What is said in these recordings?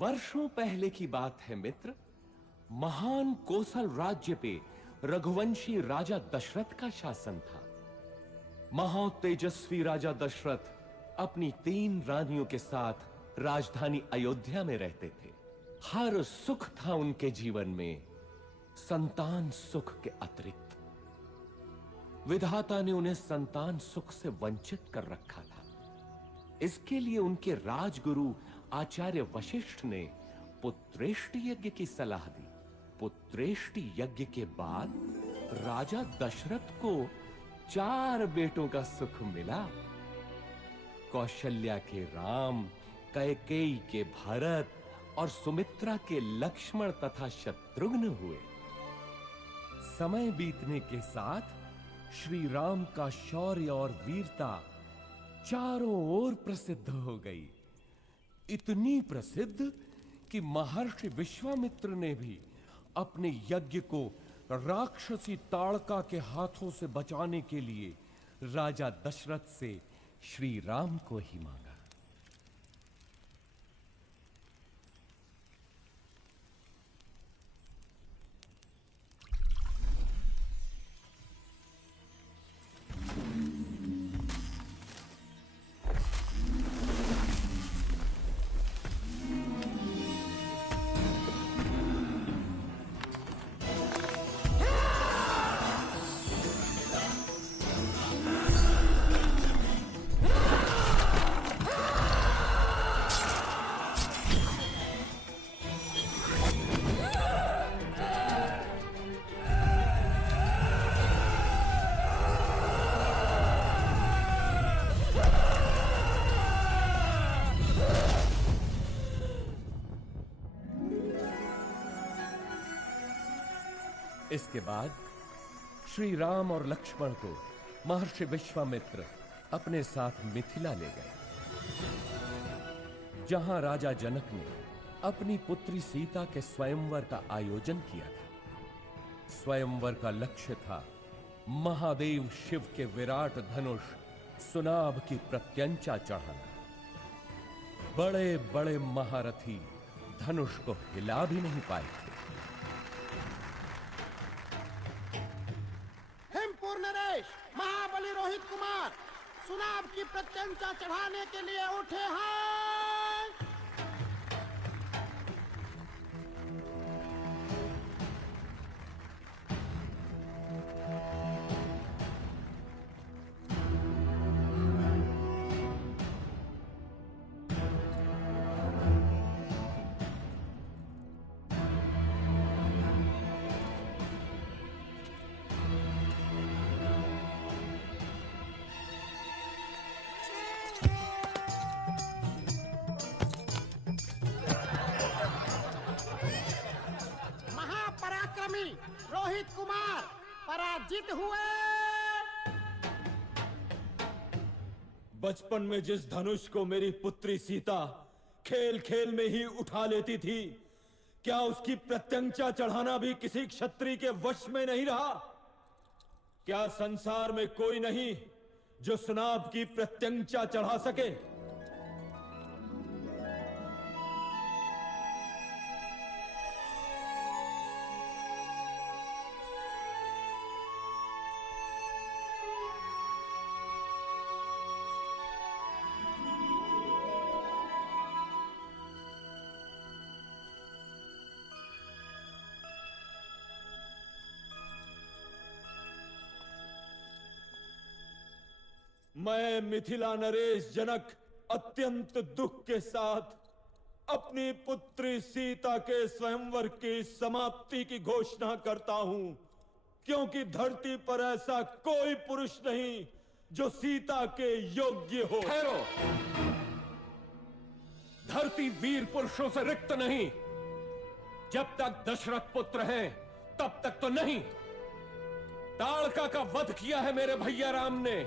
वर्षों पहले की बात है मित्र। महान कोसल राज्य पे रघुवंशी राजा दशरथ का शासन था। महातेजस्वी राजा दशरथ अपनी 3 रानियों के साथ राजधानी अयोध्या में रहते थे। हर सुख था उनके जीवन में, संतान सुख के अतिरिक्त। विधाता ने उन्हें संतान सुख से वंचित कर रखा था। इसके लिए उनके राजगुरु आचार्य वशिष्ठ ने पुत्रेष्टि यज्ञ की सलाह दी। पुत्रेष्टि यज्ञ के बाद राजा दशरथ को 4 बेटों का सुख मिला। कौशल्या के राम, कैकेयी के भरत और सुमित्रा के लक्ष्मण तथा शत्रुघ्न हुए। समय बीतने के साथ श्री राम का शौर्य और वीरता चारों ओर प्रसिद्ध हो गई। इतनी प्रसिद्ध कि महर्षि विश्वामित्र ने भी अपने यज्ञ को राक्षसी ताड़का के हाथों से बचाने के लिए राजा दशरथ से श्री राम को ही मांगा। इसके बाद श्री राम और लक्ष्मण को महर्षि विश्वामित्र अपने साथ मिथिला ले गए, जहां राजा जनक ने अपनी पुत्री सीता के स्वयंवर का आयोजन किया था। स्वयंवर का लक्ष्य था महादेव शिव के विराट धनुष सुनाभ की प्रत्यंचा चढ़ाना। बड़े बड़े महारथी धनुष को हिला भी नहीं पाए थे। नरेश, महाबली रोहित कुमार सुनाभ की प्रत्यंचा चढ़ाने के लिए उठे हैं। रोहित कुमार पराजित हुए। बचपन में जिस धनुष को मेरी पुत्री सीता खेल खेल में ही उठा लेती थी, क्या उसकी प्रत्यंचा चढ़ाना भी किसी क्षत्रिय के वश में नहीं रहा? क्या संसार में कोई नहीं जो सुनाभ की प्रत्यंचा चढ़ा सके? मैं मिथिला नरेश जनक अत्यंत दुख के साथ अपनी पुत्री सीता के स्वयंवर की समाप्ति की घोषणा करता हूं, क्योंकि धरती पर ऐसा कोई पुरुष नहीं जो सीता के योग्य हो। ठहरो, धरती वीर पुरुषों से रिक्त नहीं। जब तक दशरथ पुत्र हैं तब तक तो नहीं। ताड़का का वध किया है मेरे भैया राम ने।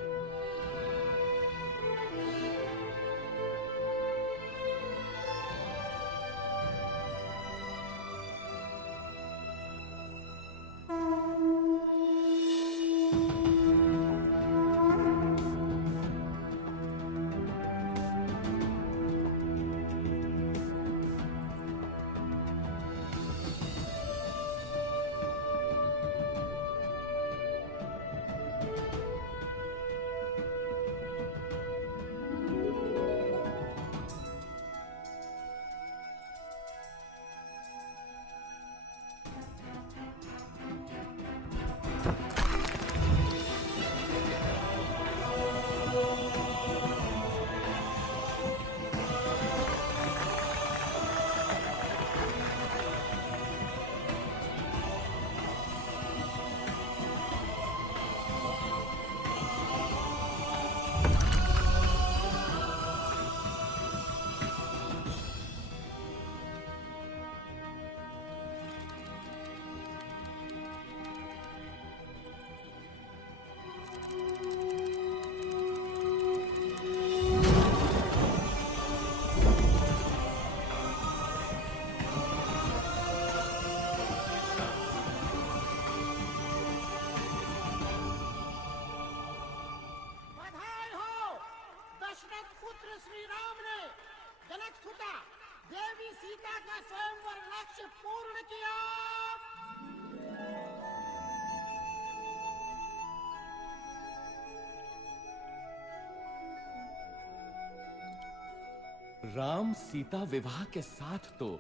राम सीता विवाह के साथ तो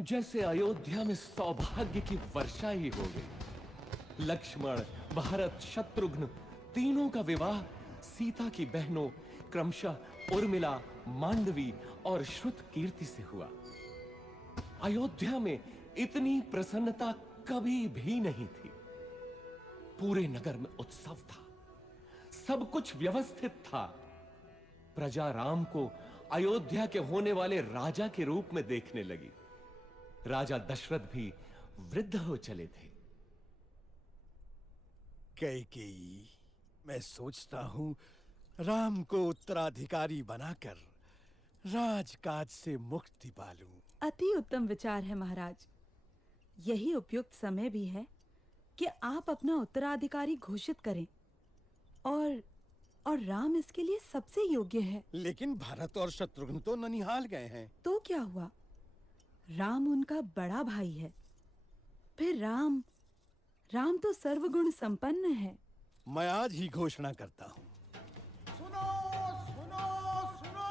जैसे अयोध्या में सौभाग्य की वर्षा ही हो गई। लक्ष्मण, भरत, शत्रुघ्न तीनों का विवाह सीता की बहनों क्रमशः उर्मिला, मांडवी और श्रुतकीर्ति से हुआ। अयोध्या में इतनी प्रसन्नता कभी भी नहीं थी। पूरे नगर में उत्सव था, सब कुछ व्यवस्थित था। प्रजा राम को अयोध्या के होने वाले राजा के रूप में देखने लगी। राजा दशरथ भी वृद्ध हो चले थे। कैकेयी, मैं सोचता हूं राम को उत्तराधिकारी बनाकर राजकाज से मुक्ति पालूं। अति उत्तम विचार है महाराज। यही उपयुक्त समय भी है कि आप अपना उत्तराधिकारी घोषित करें और राम इसके लिए सबसे योग्य है। लेकिन भरत और शत्रुघ्न तो ननिहाल गए हैं। तो क्या हुआ? राम उनका बड़ा भाई है। फिर राम तो सर्वगुण संपन्न है। मैं आज ही घोषणा करता हूँ। सुनो सुनो सुनो,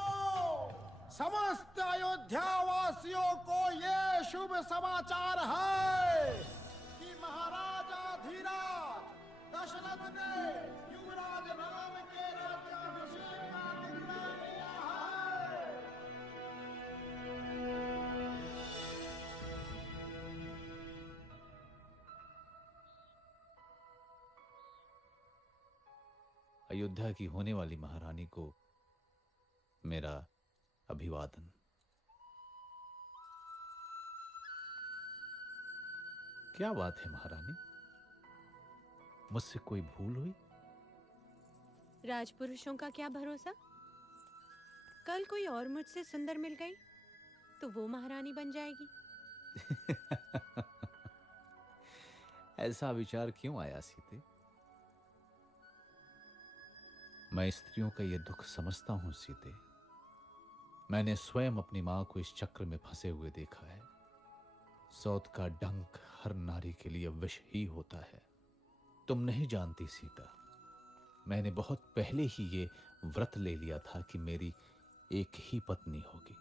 समस्त अयोध्या वासियों को ये शुभ समाचार है कि महाराजा धीराज दशरथ ने युवराज राम के राज्याभिषेक का निर्णय लिया है। अयोध्या की होने वाली महारानी को मेरा अभिवादन। क्या बात है महारानी, मुझसे कोई भूल हुई? राजपुरुषों का क्या भरोसा, कल कोई और मुझसे सुंदर मिल गई तो वो महारानी बन जाएगी। ऐसा विचार क्यों आया सीते? मैं स्त्रियों का यह दुख समझता हूं सीते। मैंने स्वयं अपनी मां को इस चक्र में फंसे हुए देखा है। सौत का डंक हर नारी के लिए विष ही होता है। तुम नहीं जानती सीता, मैंने बहुत पहले ही ये व्रत ले लिया था कि मेरी एक ही पत्नी होगी।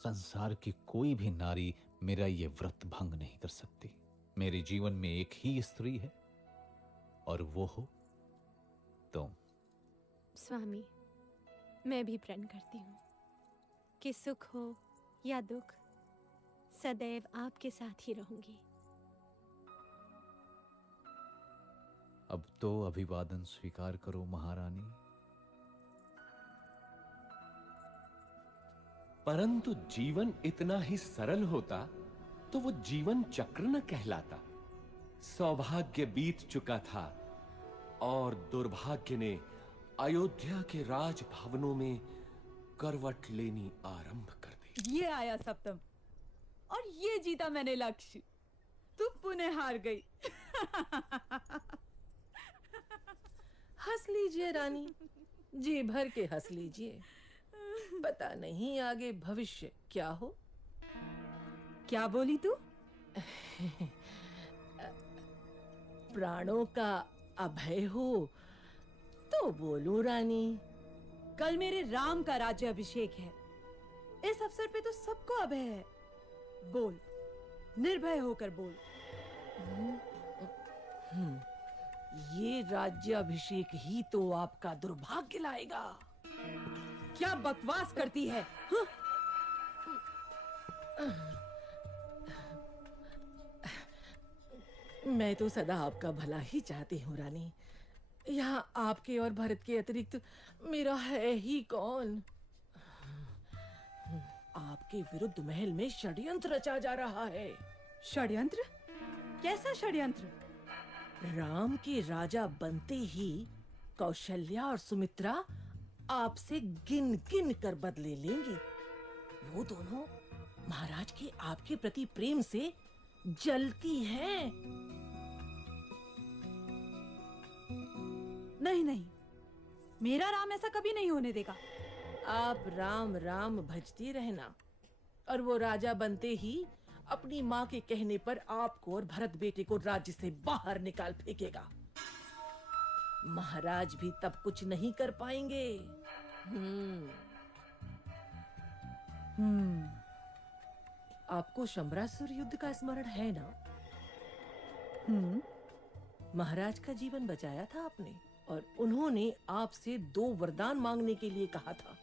संसार की कोई भी नारी मेरा ये व्रत भंग नहीं कर सकती। मेरे जीवन में एक ही स्त्री है और वो हो तुम। स्वामी, मैं भी प्रण करती हूँ कि सुख हो या दुख सदैव आपके साथ ही रहूंगी। अब तो अभिवादन स्वीकार करो महारानी। परंतु जीवन इतना ही सरल होता तो वो जीवन चक्र न कहलाता। सौभाग्य बीत चुका था और दुर्भाग्य ने अयोध्या के राजभवनों में करवट लेनी आरंभ कर दी। ये आया सप्तम और ये जीता मैंने लक्ष्य। तू पुनः हार गई। हंस लीजिए रानी, जी भर के हंस लीजिए। पता नहीं आगे भविष्य क्या हो। क्या बोली तू? प्राणों का अभय हो तो बोलूं रानी। कल मेरे राम का राज्य अभिषेक है। इस अवसर पे तो सबको अभय है। बोल, निर्भय होकर बोल। ये राज्य अभिषेक ही तो आपका दुर्भाग्य लाएगा। क्या बकवास करती है? हाँ? मैं तो सदा आपका भला ही चाहती हूँ रानी। यहाँ आपके और भरत के अतिरिक्त मेरा है ही कौन। आपके विरुद्ध महल में षड्यंत्र रचा जा रहा है। षड्यंत्र? कैसा षड्यंत्र? राम के राजा बनते ही कौशल्या और सुमित्रा आपसे गिन गिन कर बदले लेंगी। वो दोनों महाराज के आपके प्रति प्रेम से जलती हैं। नहीं नहीं, मेरा राम ऐसा कभी नहीं होने देगा। आप राम राम भजती रहना और वो राजा बनते ही अपनी माँ के कहने पर आपको और भरत बेटे को राज्य से बाहर निकाल फेंकेगा। महाराज भी तब कुछ नहीं कर पाएंगे। आपको शंबरासुर युद्ध का स्मरण है ना? हम्म। महाराज का जीवन बचाया था आपने, और उन्होंने आपसे 2 वरदान मांगने के लिए कहा था,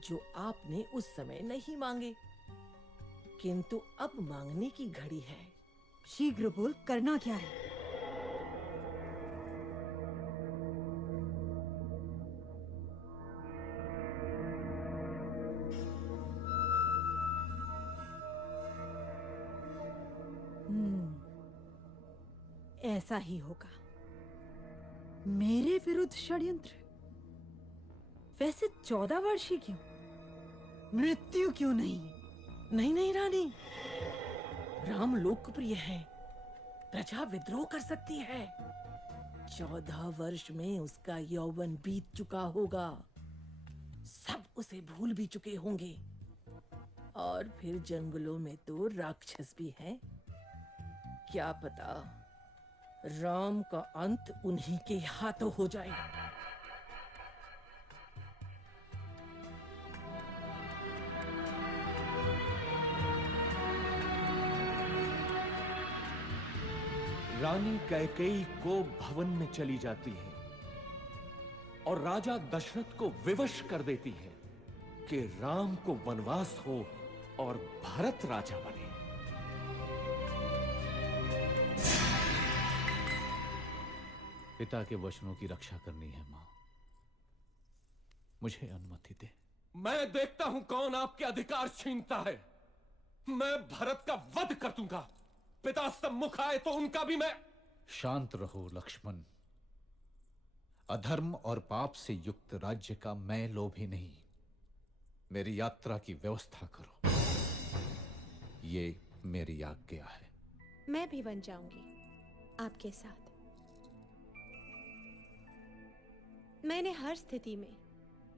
जो आपने उस समय नहीं मांगे, किंतु अब मांगने की घड़ी है। शीघ्र बोल, करना क्या है? ऐसा ही होगा। मेरे विरुद्ध षड्यंत्र? वैसे 14 वर्ष ही क्यों? मृत्यु क्यों नहीं? नहीं नहीं रानी, राम लोकप्रिय है, प्रजा विद्रोह कर सकती है। 14 वर्ष में उसका यौवन बीत चुका होगा, सब उसे भूल भी चुके होंगे, और फिर जंगलों में तो राक्षस भी हैं। क्या पता राम का अंत उन्हीं के हाथों हो जाए। रानी कैकेयी को भवन में चली जाती है और राजा दशरथ को विवश कर देती है कि राम को वनवास हो और भरत राजा बने। पिता के वचनों की रक्षा करनी है मां, मुझे अनुमति दे। मैं देखता हूं कौन आपके अधिकार छीनता है। मैं भरत का वध कर दूंगा। पिता सम्मुख आए तो उनका भी मैं। शांत रहो लक्ष्मण। अधर्म और पाप से युक्त राज्य का मैं लोभी नहीं। मेरी यात्रा की व्यवस्था करो, ये मेरी आज्ञा है। मैं भी बन जाऊंगी आपके साथ। मैंने हर स्थिति में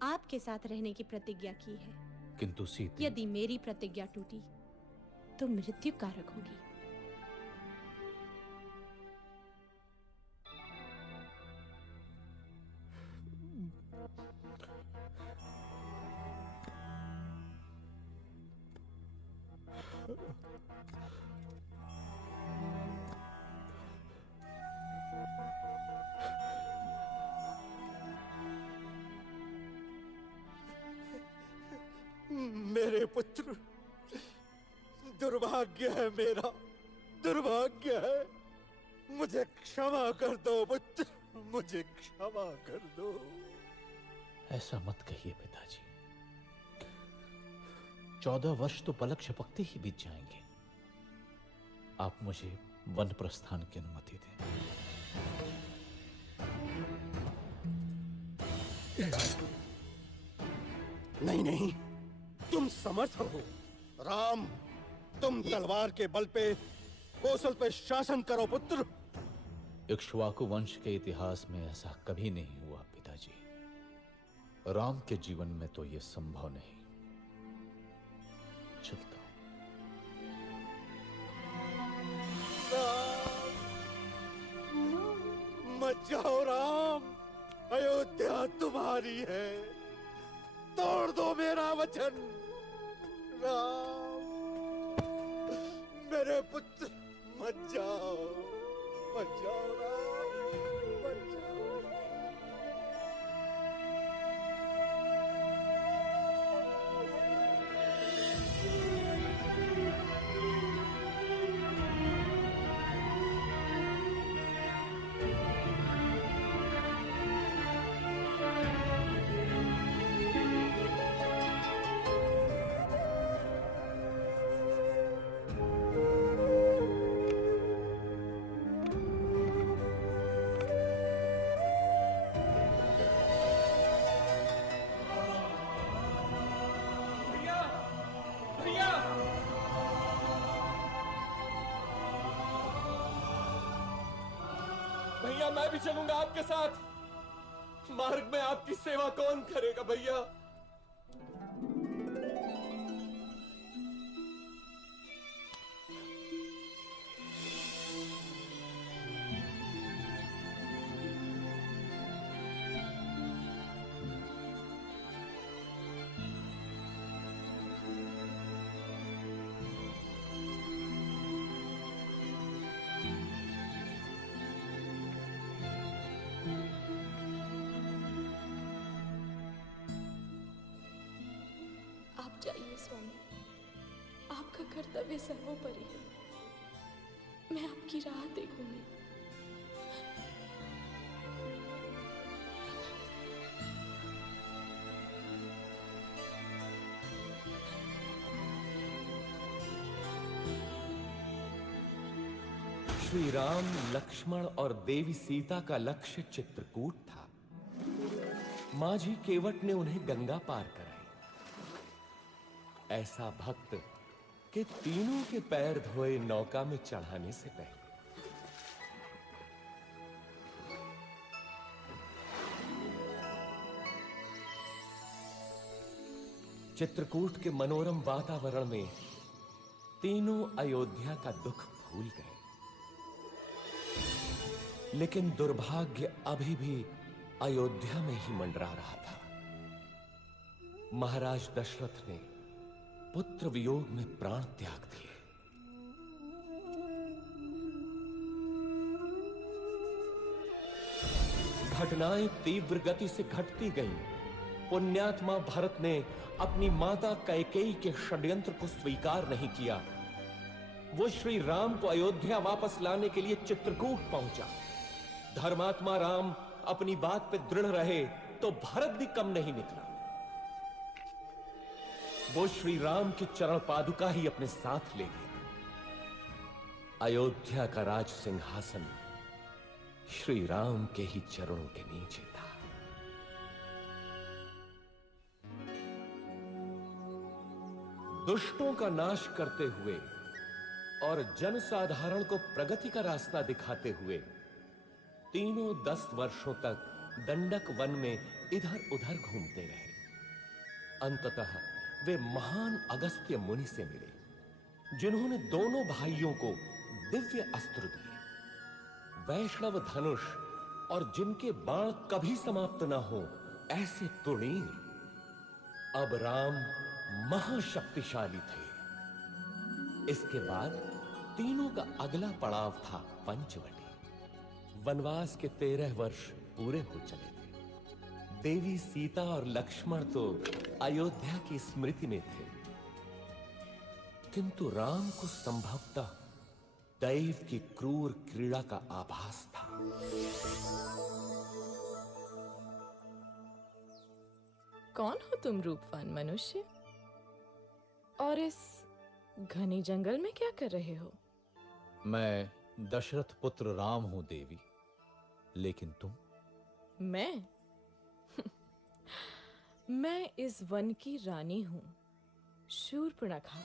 आपके साथ रहने की प्रतिज्ञा की है, किंतु सीते, यदि मेरी प्रतिज्ञा टूटी तो मृत्यु कारक होगी। मेरे पुत्र, दुर्भाग्य है मेरा, दुर्भाग्य है। मुझे क्षमा कर दो पुत्र, मुझे क्षमा कर दो। ऐसा मत कहिए पिताजी। 14 वर्ष तो पलक झपकते ही बीत जाएंगे। आप मुझे वन प्रस्थान की अनुमति दें। नहीं नहीं, तुम समर्थ हो। राम, तुम तलवार के बल पे कौशल पे शासन करो पुत्र। इक्ष्वाकु वंश के इतिहास में ऐसा कभी नहीं हुआ पिताजी। राम के जीवन में तो यह संभव नहीं। चलता हूं। मत जाओ राम, अयोध्या तुम्हारी है। तोड़ दो मेरा वचन। राम, मेरे पुत्र, मत जाओ, मत जाओ राम, मत जाओ। भैया, मैं भी चलूंगा आपके साथ। मार्ग में आपकी सेवा कौन करेगा भैया? आप जाइए स्वामी, आपका कर्तव्य सर्वोपरि है। मैं आपकी राह देखूंगी। श्री राम, लक्ष्मण और देवी सीता का लक्ष्य चित्रकूट था। माझी केवट ने उन्हें गंगा पार कराई। ऐसा भक्त कि तीनों के पैर धोए नौका में चढ़ाने से पहले। चित्रकूट के मनोरम वातावरण में तीनों अयोध्या का दुख भूल गए। लेकिन दुर्भाग्य अभी भी अयोध्या में ही मंडरा रहा था। महाराज दशरथ ने पुत्र वियोग में प्राण त्याग दिए। घटनाएं तीव्र गति से घटती गईं। पुण्यात्मा भरत ने अपनी माता कैकेयी के षड्यंत्र को स्वीकार नहीं किया। वो श्री राम को अयोध्या वापस लाने के लिए चित्रकूट पहुंचा। धर्मात्मा राम अपनी बात पे दृढ़ रहे तो भरत भी कम नहीं निकला। वो श्री राम की चरण पादुका ही अपने साथ ले गए। अयोध्या का राज सिंहासन श्री राम के ही चरणों के नीचे था। दुष्टों का नाश करते हुए और जनसाधारण को प्रगति का रास्ता दिखाते हुए तीनों 10 वर्षों तक दंडक वन में इधर उधर घूमते रहे। अंततः वे महान अगस्त्य मुनि से मिले, जिन्होंने दोनों भाइयों को दिव्य अस्त्र दिए, वैष्णव धनुष और जिनके बाण कभी समाप्त न हो ऐसे तुणीर। अब राम महाशक्तिशाली थे। इसके बाद तीनों का अगला पड़ाव था पंचवटी। वनवास के 13 वर्ष पूरे हो चले थे। देवी सीता और लक्ष्मण तो अयोध्या की स्मृति में थे, किंतु राम को संभवतः दैव की क्रूर क्रीड़ा का आभास था। कौन हो तुम रूपवान मनुष्य? और इस घने जंगल में क्या कर रहे हो? मैं दशरथ पुत्र राम हूं देवी, लेकिन तुम? मैं मैं इस वन की रानी हूं, शूर्पणखा।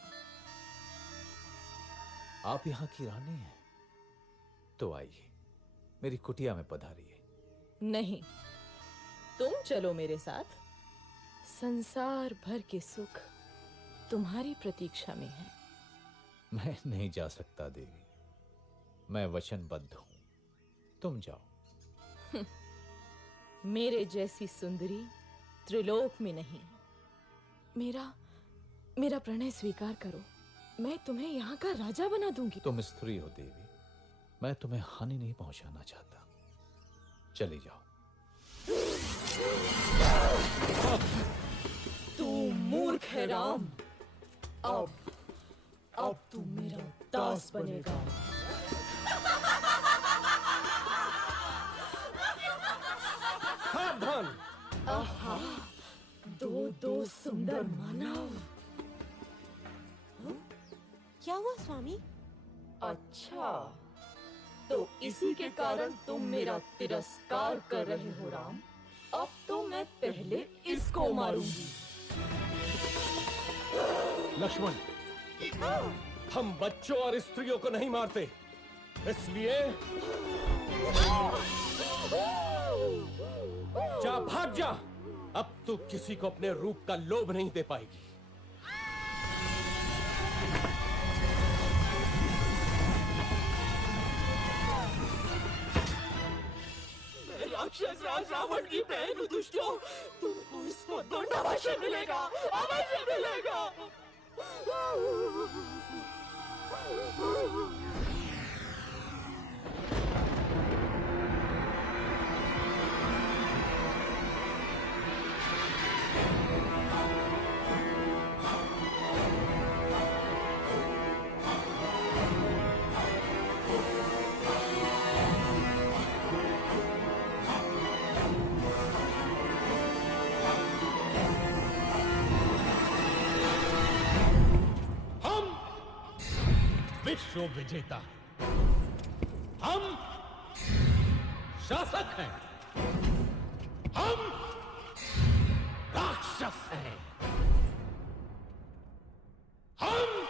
आप यहां की रानी हैं? तो आइए, मेरी कुटिया में पधारिए। नहीं, तुम चलो मेरे साथ। संसार भर के सुख तुम्हारी प्रतीक्षा में है। मैं नहीं जा सकता देवी, मैं वचनबद्ध हूं। तुम जाओ। मेरे जैसी सुंदरी त्रिलोक में नहीं। मेरा प्रणय स्वीकार करो। मैं तुम्हें यहाँ का राजा बना दूंगी। तुम स्त्री हो देवी, मैं तुम्हें हानि नहीं पहुंचाना चाहता। चली जाओ। तू मूर्ख है राम। अब तू मेरा दास बनेगा। सावधान! आहा, दो सुंदर मानव। क्या हुआ स्वामी? अच्छा, तो इसी के कारण तुम मेरा तिरस्कार कर रहे हो राम। अब तो मैं पहले इसको मारूंगी। लक्ष्मण, हम बच्चों और स्त्रियों को नहीं मारते, इसलिए जा, भाग जा। अब तू किसी को अपने रूप का लोभ नहीं दे पाएगी। राक्षस राज रावण की बहन दुष्टों, तुमको इसको दंड अवश्य मिलेगा, अवश्य मिलेगा। विश्व विजेता है, हम शासक हैं, हम राक्षस हैं, हम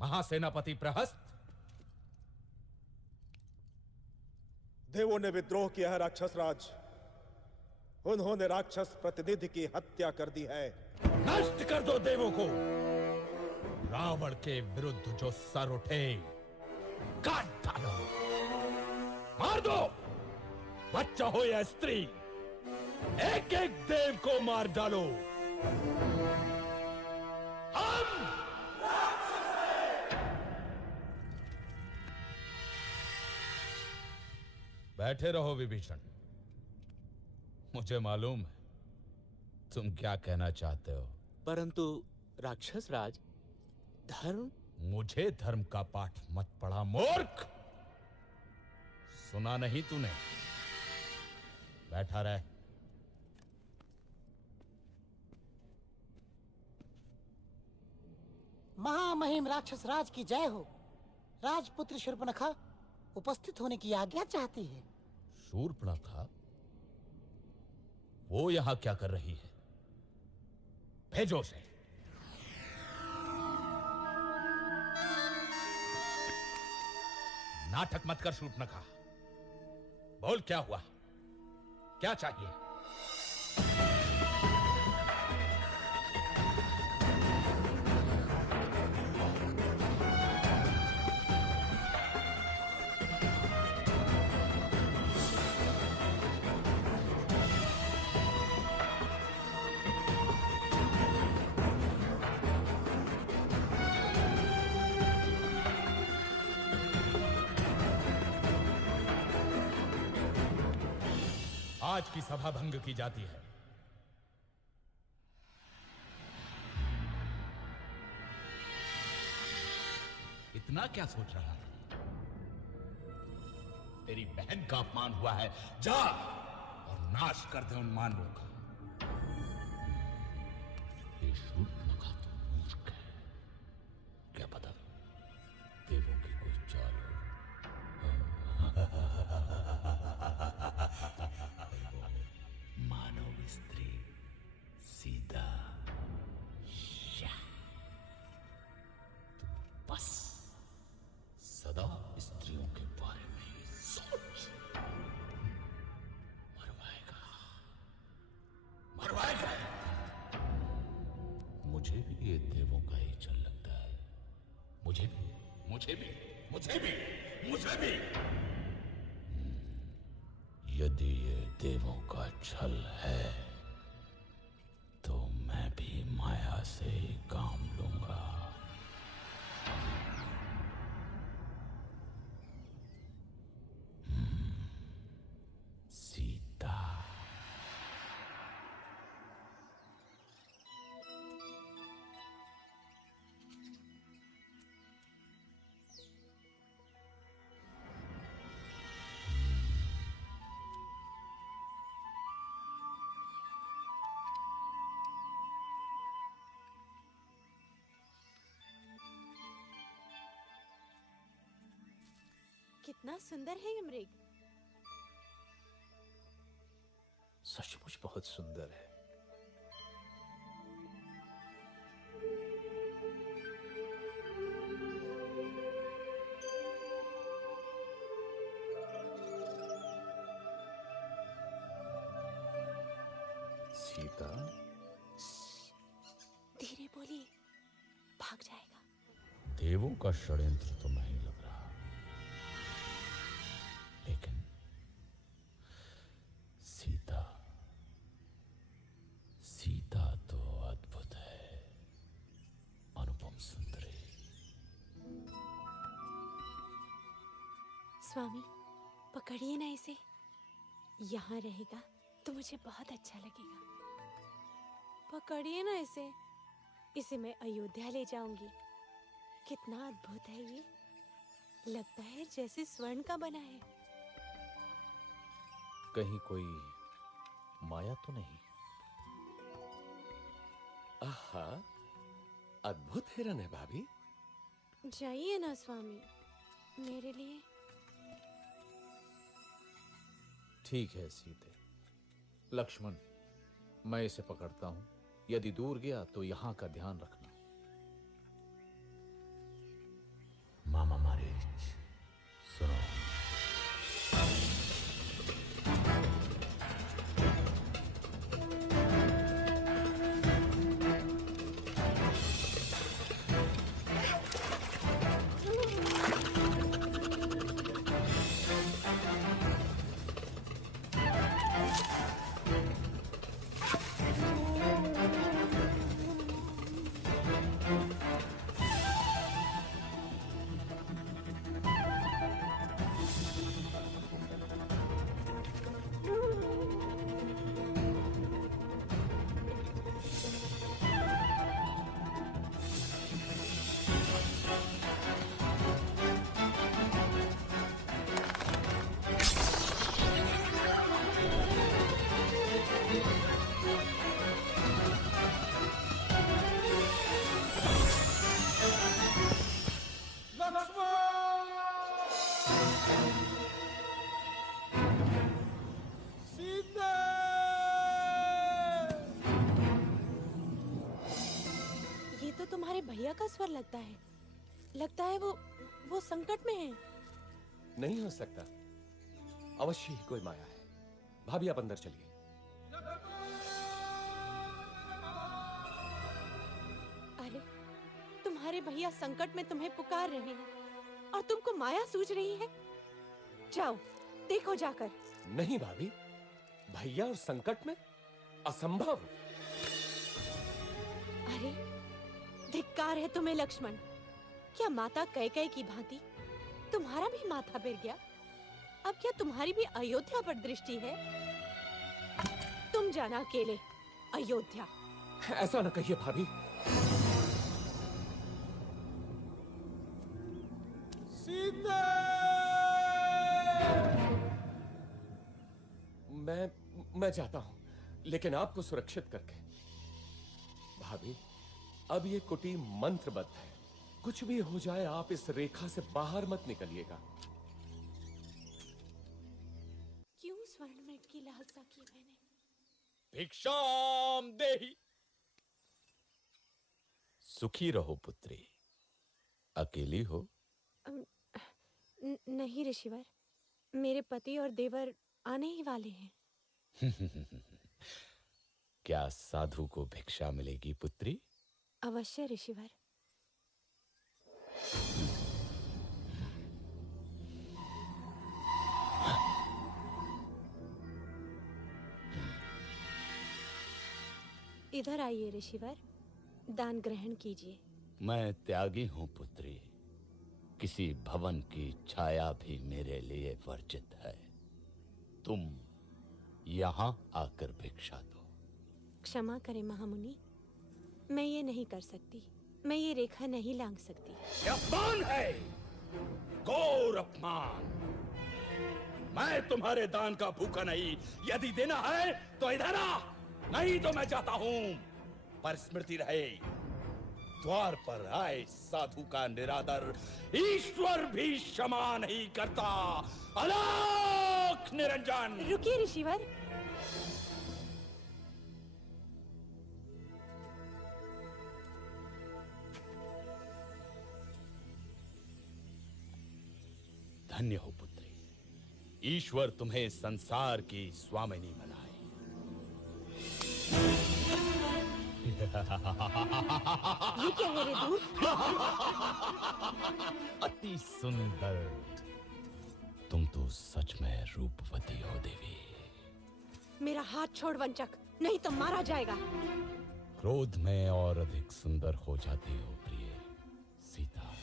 महासेनापति प्रहस्त, देवों ने विद्रोह किया है राक्षस राज। उन्होंने राक्षस प्रतिनिधि की हत्या कर दी है। नष्ट कर दो देवों को। रावण के विरुद्ध जो सर उठे काट डालो, मार दो, बच्चा हो या स्त्री, एक एक देव को मार डालो। हम बैठे रहो विभीषण, मुझे मालूम है तुम क्या कहना चाहते हो। परंतु राक्षस राज, धर्म। मुझे धर्म का पाठ मत पढ़ा मूर्ख। सुना नहीं तूने? बैठा रह। महामहिम राक्षस राज की जय हो। राजपुत्री शूर्पणखा उपस्थित होने की आज्ञा चाहती है। शूर्पणखा? वो यहां क्या कर रही है? भेजो उसे। नाटक मत कर शूर्पणखा। बोल क्या हुआ, क्या चाहिए? आज की सभा भंग की जाती है। इतना क्या सोच रहा है? तेरी बहन का अपमान हुआ है, जा और नाश कर दे उन मानवों का। ये शूर्पणखा तो मूर्ख है, क्या पता देवों की कोई चाल हो। मानव स्त्री सीता, तू बस सदा स्त्रियों के बारे में ही सोच। मरवाएगा, मरवाएगा। मुझे भी ये देवों का ही चल लगता है। मुझे भी, मुझे भी, मुझे भी, मुझे भी। यदि ये देवों का छल है तो मैं भी माया से ही काम लूंगा। सीता। कितना सुंदर है ये मृग। सचमुच बहुत सुंदर है। सीता, धीरे बोलिए, भाग जाएगा। देवों का षड्यंत्र तो नहीं लग रहा, लेकिन सीता, सीता तो अद्भुत है, अनुपम सुंदरी। स्वामी, पकड़िए ना इसे। यहाँ रहेगा तो मुझे बहुत अच्छा लगेगा। पकड़िए ना इसे। इसे मैं अयोध्या ले जाऊंगी। कितना अद्भुत है ये। लगता है जैसे स्वर्ण का बना है। कहीं कोई माया तो नहीं? आहा, अद्भुत हिरन है भाभी। जाइए ना स्वामी, मेरे लिए। ठीक है सीते। लक्ष्मण, मैं इसे पकड़ता हूं। यदि दूर गया तो यहां का ध्यान रखना। मामा मारीच, सुनो। ये तो तुम्हारे भैया का स्वर लगता है। लगता है वो संकट में है। नहीं हो सकता, अवश्य ही कोई माया है। भाभी आप अंदर चलिए। अरे, तुम्हारे भैया संकट में तुम्हें पुकार रहे हैं और तुमको माया सूझ रही है। जाओ, देखो जाकर। नहीं भाभी, भैया और संकट में असंभव। अरे, धिक्कार है तुम्हें लक्ष्मण। क्या माता कैकेयी की भांति तुम्हारा भी माथा गिर गया? अब क्या तुम्हारी भी अयोध्या पर दृष्टि है? तुम जाना अकेले अयोध्या। ऐसा न कहिए भाभी। सीता! मैं जाता हूं, लेकिन आपको सुरक्षित करके। भाभी, अब ये कुटी मंत्रबद्ध है। कुछ भी हो जाए, आप इस रेखा से बाहर मत निकलिएगा। क्यों स्वर्ण मृग की लालसा की मैंने? भिक्षाम देहि। सुखी रहो पुत्री। अकेली हो? नहीं ऋषिवर, मेरे पति और देवर आने ही वाले हैं। क्या साधु को भिक्षा मिलेगी पुत्री? अवश्य ऋषिवर। इधर आइए ऋषिवर, दान ग्रहण कीजिए। मैं त्यागी हूं पुत्री। किसी भवन की छाया भी मेरे लिए वर्जित है। तुम यहां आकर भिक्षा दो। क्षमा करें महामुनि, मैं ये नहीं कर सकती। मैं ये रेखा नहीं लांघ सकती। ये अपमान है, घोर अपमान। मैं तुम्हारे दान का भूखा नहीं। यदि देना है तो इधर आ, नहीं तो मैं जाता हूं। पर स्मृति रहे, द्वार पर आए साधु का निरादर ईश्वर भी क्षमा नहीं करता। अलौक निरंजन। रुकिए ऋषिवर। धन्य हो पुत्री, ईश्वर तुम्हें संसार की स्वामिनी बनाए। ये क्या है रे दूर? अति सुंदर। तुम तो सच में रूपवती हो देवी। मेरा हाथ छोड़ वंचक, नहीं तो मारा जाएगा। क्रोध में और अधिक सुंदर हो जाती हो प्रिय सीता।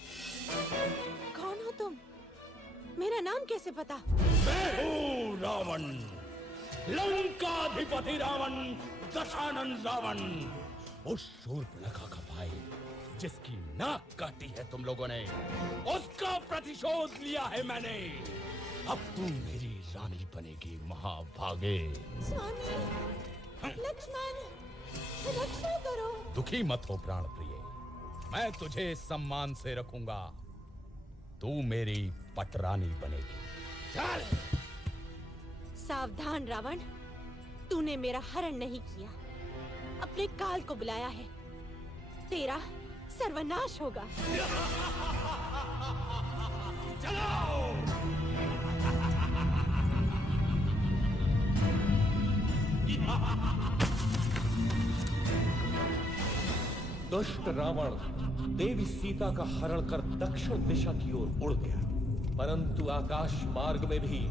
कौन हो तुम? मेरा नाम कैसे पता? मैं हूँ रावण, लंकाधिपति रावण, दशानन रावण। उस शूर्पणखा का भाई जिसकी नाक काटी है तुम लोगों ने, उसका प्रतिशोध लिया है मैंने। अब तू मेरी रानी बनेगी महाभागे। स्वामी, लक्ष्मण, रक्षा करो। दुखी मत हो प्राण प्रिय, मैं तुझे सम्मान से रखूंगा। तू मेरी पटरानी बनेगी। चल। सावधान रावण, तूने मेरा हरण नहीं किया, अपने काल को बुलाया है। तेरा सर्वनाश होगा। दुष्ट रावण देवी सीता का हरण कर दक्षिण दिशा की ओर उड़ गया, परंतु आकाश मार्ग में भी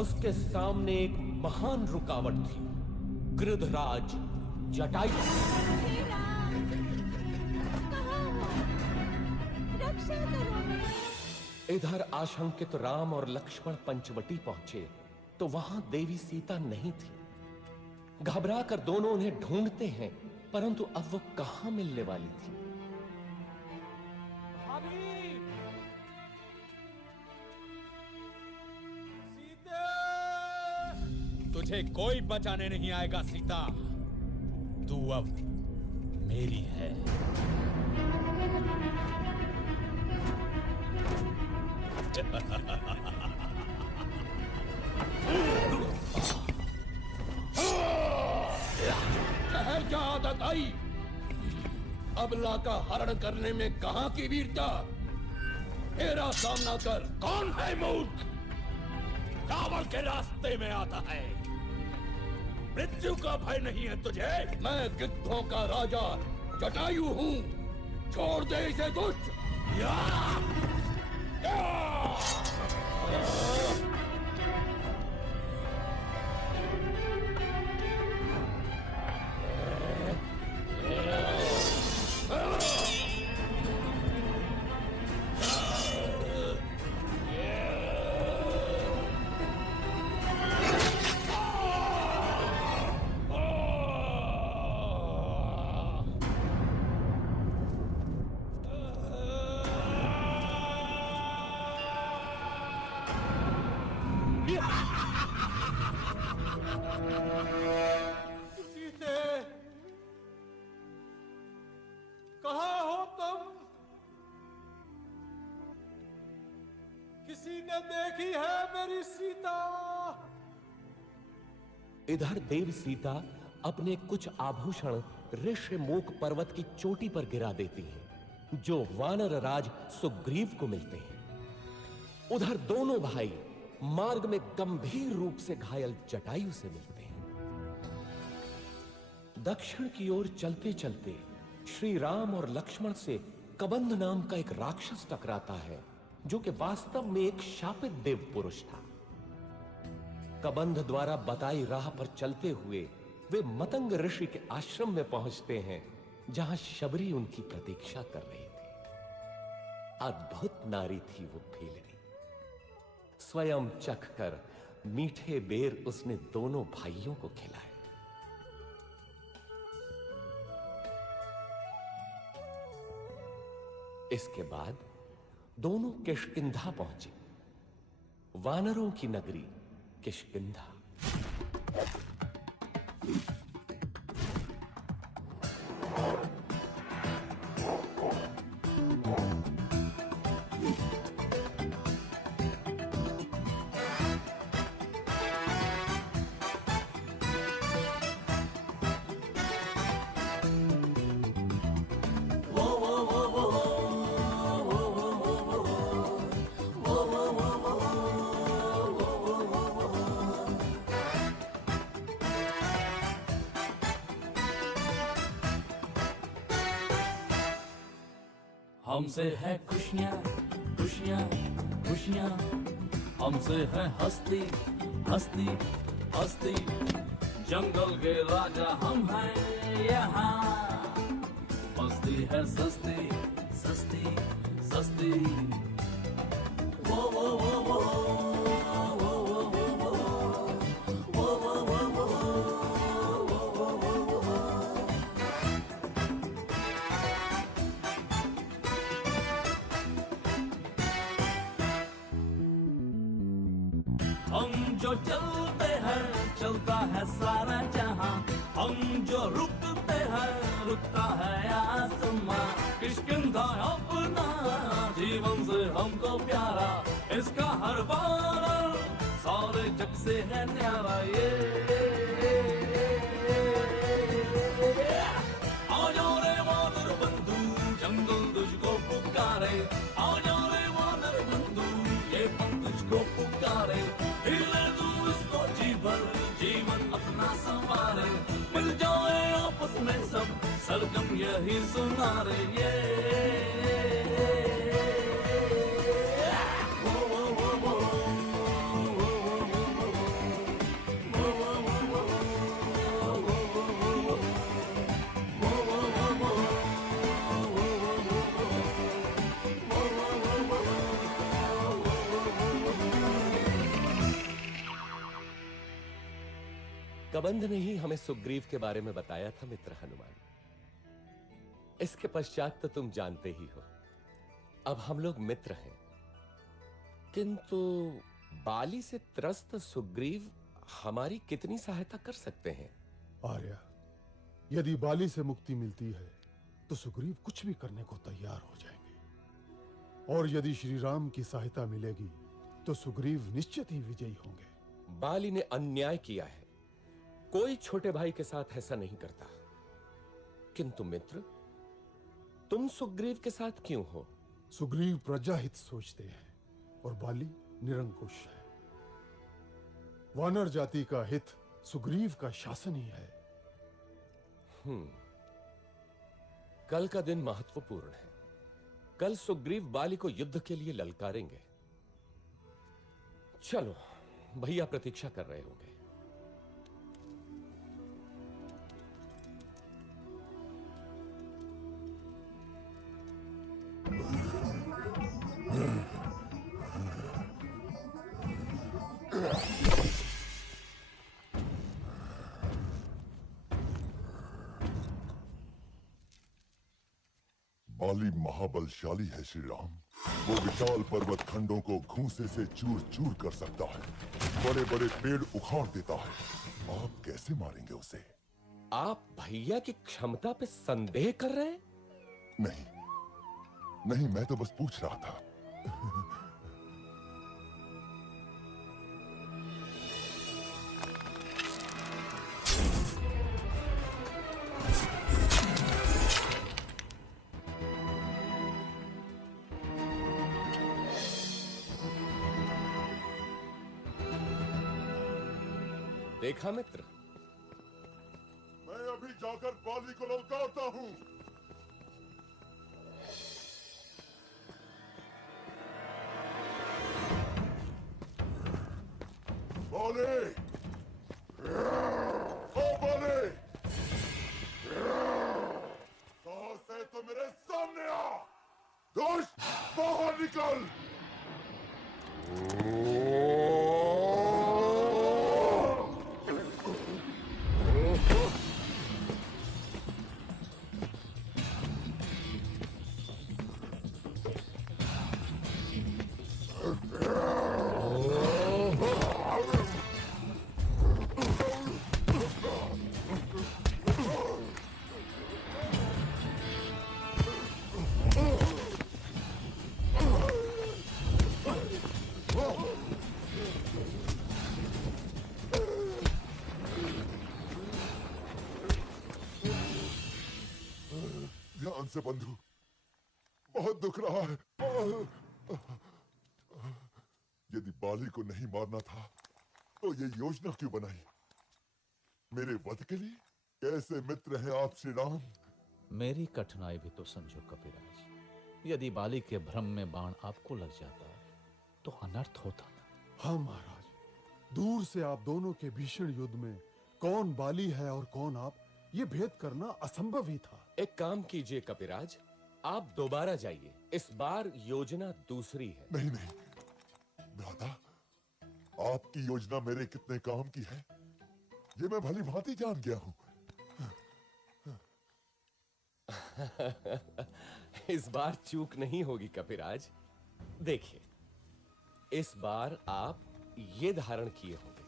उसके सामने एक महान रुकावट थी, गृधराज जटायु। रक्षा करो। इधर आशंकित राम और लक्ष्मण पंचवटी पहुंचे तो वहां देवी सीता नहीं थी। घबरा कर दोनों उन्हें ढूंढते हैं, परंतु अब वो कहां मिलने वाली थी। तुझे कोई बचाने नहीं आएगा सीता, तू अब मेरी है। शहर क्या आदत आई? अबला का हरण करने में कहां की वीरता? मेरा सामना कर। कौन है मूर्ख? रावण के रास्ते में आता है। मृत्यु का भय नहीं है तुझे? मैं गिद्धों का राजा जटायु हूं। छोड़ दे इसे दुष्ट। सीते, कहाँ हो तुम? किसी ने देखी है मेरी सीता? इधर देवी सीता अपने कुछ आभूषण ऋषिमुख पर्वत की चोटी पर गिरा देती है, जो वानर राज सुग्रीव को मिलते हैं। उधर दोनों भाई मार्ग में गंभीर रूप से घायल जटायु से मिलते हैं। दक्षिण की ओर चलते चलते श्री राम और लक्ष्मण से कबंध नाम का एक राक्षस टकराता है, जो कि वास्तव में एक शापित देव पुरुष था। कबंध द्वारा बताई राह पर चलते हुए वे मतंग ऋषि के आश्रम में पहुंचते हैं, जहां शबरी उनकी प्रतीक्षा कर रही थी। अद्भुत नारी थी वो भेलरी। स्वयं चखकर मीठे बेर उसने दोनों भाइयों को खिलाए। इसके बाद दोनों किष्किंधा पहुंचे, वानरों की नगरी किष्किंधा। हमसे है खुशियाँ खुशियाँ खुशियाँ, हमसे है हस्ती हस्ती हस्ती। जंगल के राजा हम हैं यहाँ, मस्ती है सस्ती सस्ती सस्ती। वो वो वो वो वो वो वो वो वो वो वो वो वो वो वो वो। हम जो चलते हैं चलता है सारा जहां, हम जो रुकते हैं रुकता है आसमां। किष्किंधा अपना जीवन से हमको प्यारा, इसका हर बार सारे जग से है न्यारा। ये आ जाओ रे वानर बंधु, जंगल तुझको पुकारे। आ जाओ रे वानर बंधु, ये पंख तुझको पुकारे। हिले तू इसको जी भर, जीवन अपना संवारे। मिल जाए आपस में सब, सरगम यही सुना रे। ये कबंध ने ही हमें सुग्रीव के बारे में बताया था मित्र हनुमान। इसके पश्चात तो तुम जानते ही हो, अब हम लोग मित्र हैं। किंतु बाली से त्रस्त सुग्रीव हमारी कितनी सहायता कर सकते हैं? आर्या, यदि बाली से मुक्ति मिलती है तो सुग्रीव कुछ भी करने को तैयार हो जाएंगे, और यदि श्री राम की सहायता मिलेगी तो सुग्रीव निश्चित ही विजयी होंगे। बाली ने अन्याय किया है, कोई छोटे भाई के साथ ऐसा नहीं करता। किंतु मित्र, तुम सुग्रीव के साथ क्यों हो? सुग्रीव प्रजाहित सोचते हैं और बाली निरंकुश है। वानर जाति का हित सुग्रीव का शासन ही है। कल का दिन महत्वपूर्ण है। कल सुग्रीव बाली को युद्ध के लिए ललकारेंगे। चलो, भैया प्रतीक्षा कर रहे होंगे। बाली महाबलशाली है श्री राम। वो विशाल पर्वत खंडों को घूंसे से चूर चूर कर सकता है, बड़े बड़े पेड़ उखाड़ देता है। आप कैसे मारेंगे उसे? आप भैया की क्षमता पे संदेह कर रहे हैं? नहीं नहीं, मैं तो बस पूछ रहा था। देखा मित्र, मैं अभी जाकर बाली को ललकारता हूं। बाली, ओ बाली, साहस है तो मेरे सामने आ। दुष्ट, बाहर निकल। ध्यान से बंधु, बहुत दुख रहा है। यदि बाली को नहीं मारना था तो ये योजना क्यों बनाई? मेरे वध के लिए? कैसे मित्र हैं आप श्री राम? मेरी कठिनाई भी तो समझो कपिराज। यदि बाली के भ्रम में बाण आपको लग जाता तो अनर्थ होता ना। हाँ महाराज, दूर से आप दोनों के भीषण युद्ध में कौन बाली है और कौन आप, ये भेद करना असंभव ही था। एक काम कीजिए कपिराज, आप दोबारा जाइए। इस बार योजना दूसरी है। नहीं नहीं भ्राता, आपकी योजना मेरे कितने काम की है ये मैं भली भांति जान गया हूं। इस बार चूक नहीं होगी कपिराज। देखिए, इस बार आप ये धारण किए होंगे।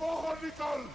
बाहर निकल।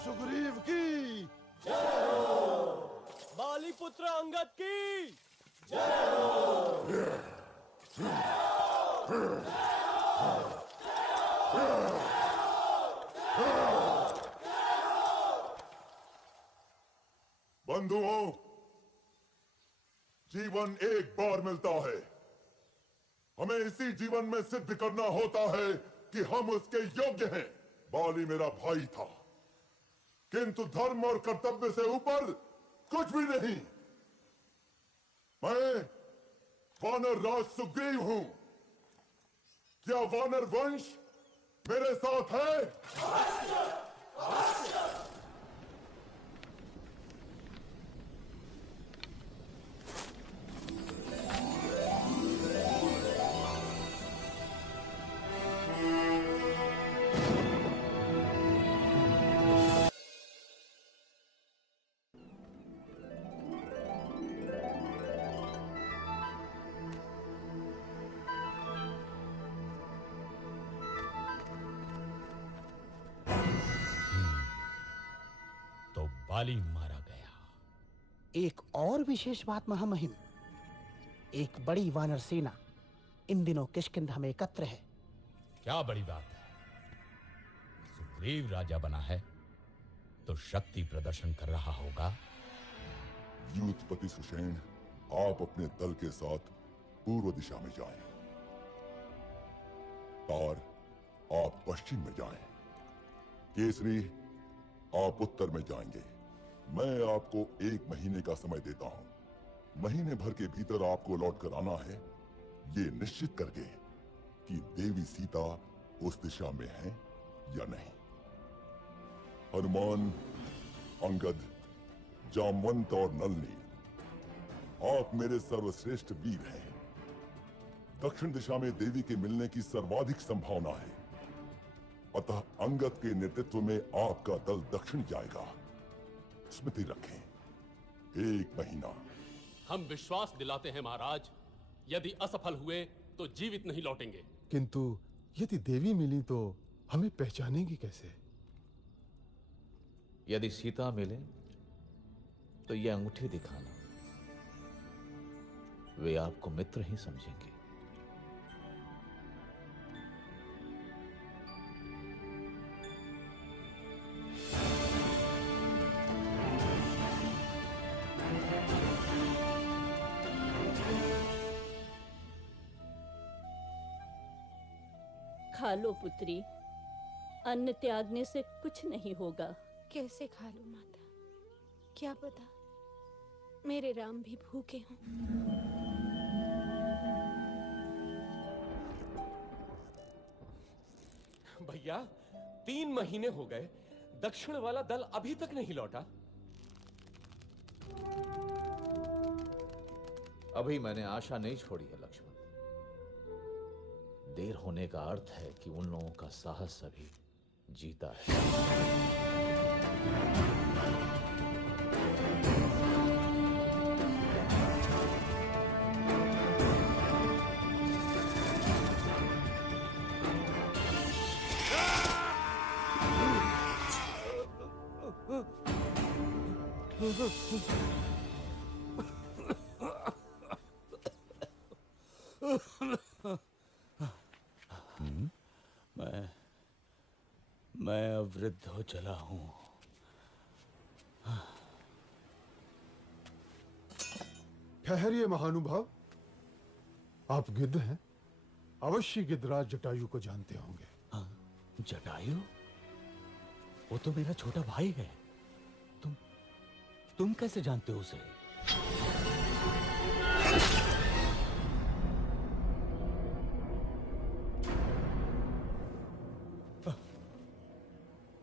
सुग्रीव की जय हो। बाली पुत्र अंगद की जय बंधुओं, जीवन एक बार मिलता है। हमें इसी जीवन में सिद्ध करना होता है कि हम उसके योग्य हैं। बाली मेरा भाई था, किंतु धर्म और कर्तव्य से ऊपर कुछ भी नहीं। मैं वानर राज सुग्रीव हूं। क्या वानर वंश मेरे साथ है? बाली मारा गया। एक और विशेष बात महामहिम, एक बड़ी वानर सेना इन दिनों किष्किंधा में एकत्र है। क्या बड़ी बात है? सुग्रीव राजा बना है तो शक्ति प्रदर्शन कर रहा होगा। यूथपति सुषेण, आप अपने दल के साथ पूर्व दिशा में जाएं। तार, आप पश्चिम में जाएं। केसरी, आप उत्तर में जाएंगे। मैं आपको 1 महीने का समय देता हूं। महीने भर के भीतर आपको लौट कर आना है, ये निश्चित करके कि देवी सीता उस दिशा में है या नहीं। हनुमान, अंगद, जामवंत और नलनी, आप मेरे सर्वश्रेष्ठ वीर हैं। दक्षिण दिशा में देवी के मिलने की सर्वाधिक संभावना है, अतः अंगद के नेतृत्व में आपका दल दक्षिण जाएगा। स्मृति रखें, 1 महीना। हम विश्वास दिलाते हैं महाराज, यदि असफल हुए तो जीवित नहीं लौटेंगे। किंतु यदि देवी मिली तो हमें पहचानेंगी कैसे? यदि सीता मिले तो ये अंगूठी दिखाना, वे आपको मित्र ही समझेंगे। खा लो पुत्री, अन्न त्यागने से कुछ नहीं होगा। कैसे खा लूं माता? क्या पता मेरे राम भी भूखे हों। भैया, 3 महीने हो गए, दक्षिण वाला दल अभी तक नहीं लौटा। अभी मैंने आशा नहीं छोड़ी है लक्ष्मण। देर होने का अर्थ है कि उन लोगों का साहस अभी जीता है। मैं अब वृद्ध हो चला हूं। ठहरिए महानुभाव, आप गिद्ध हैं, अवश्य गिद्धराज जटायु को जानते होंगे। हाँ, जटायु? वो तो मेरा छोटा भाई है। तुम कैसे जानते हो उसे?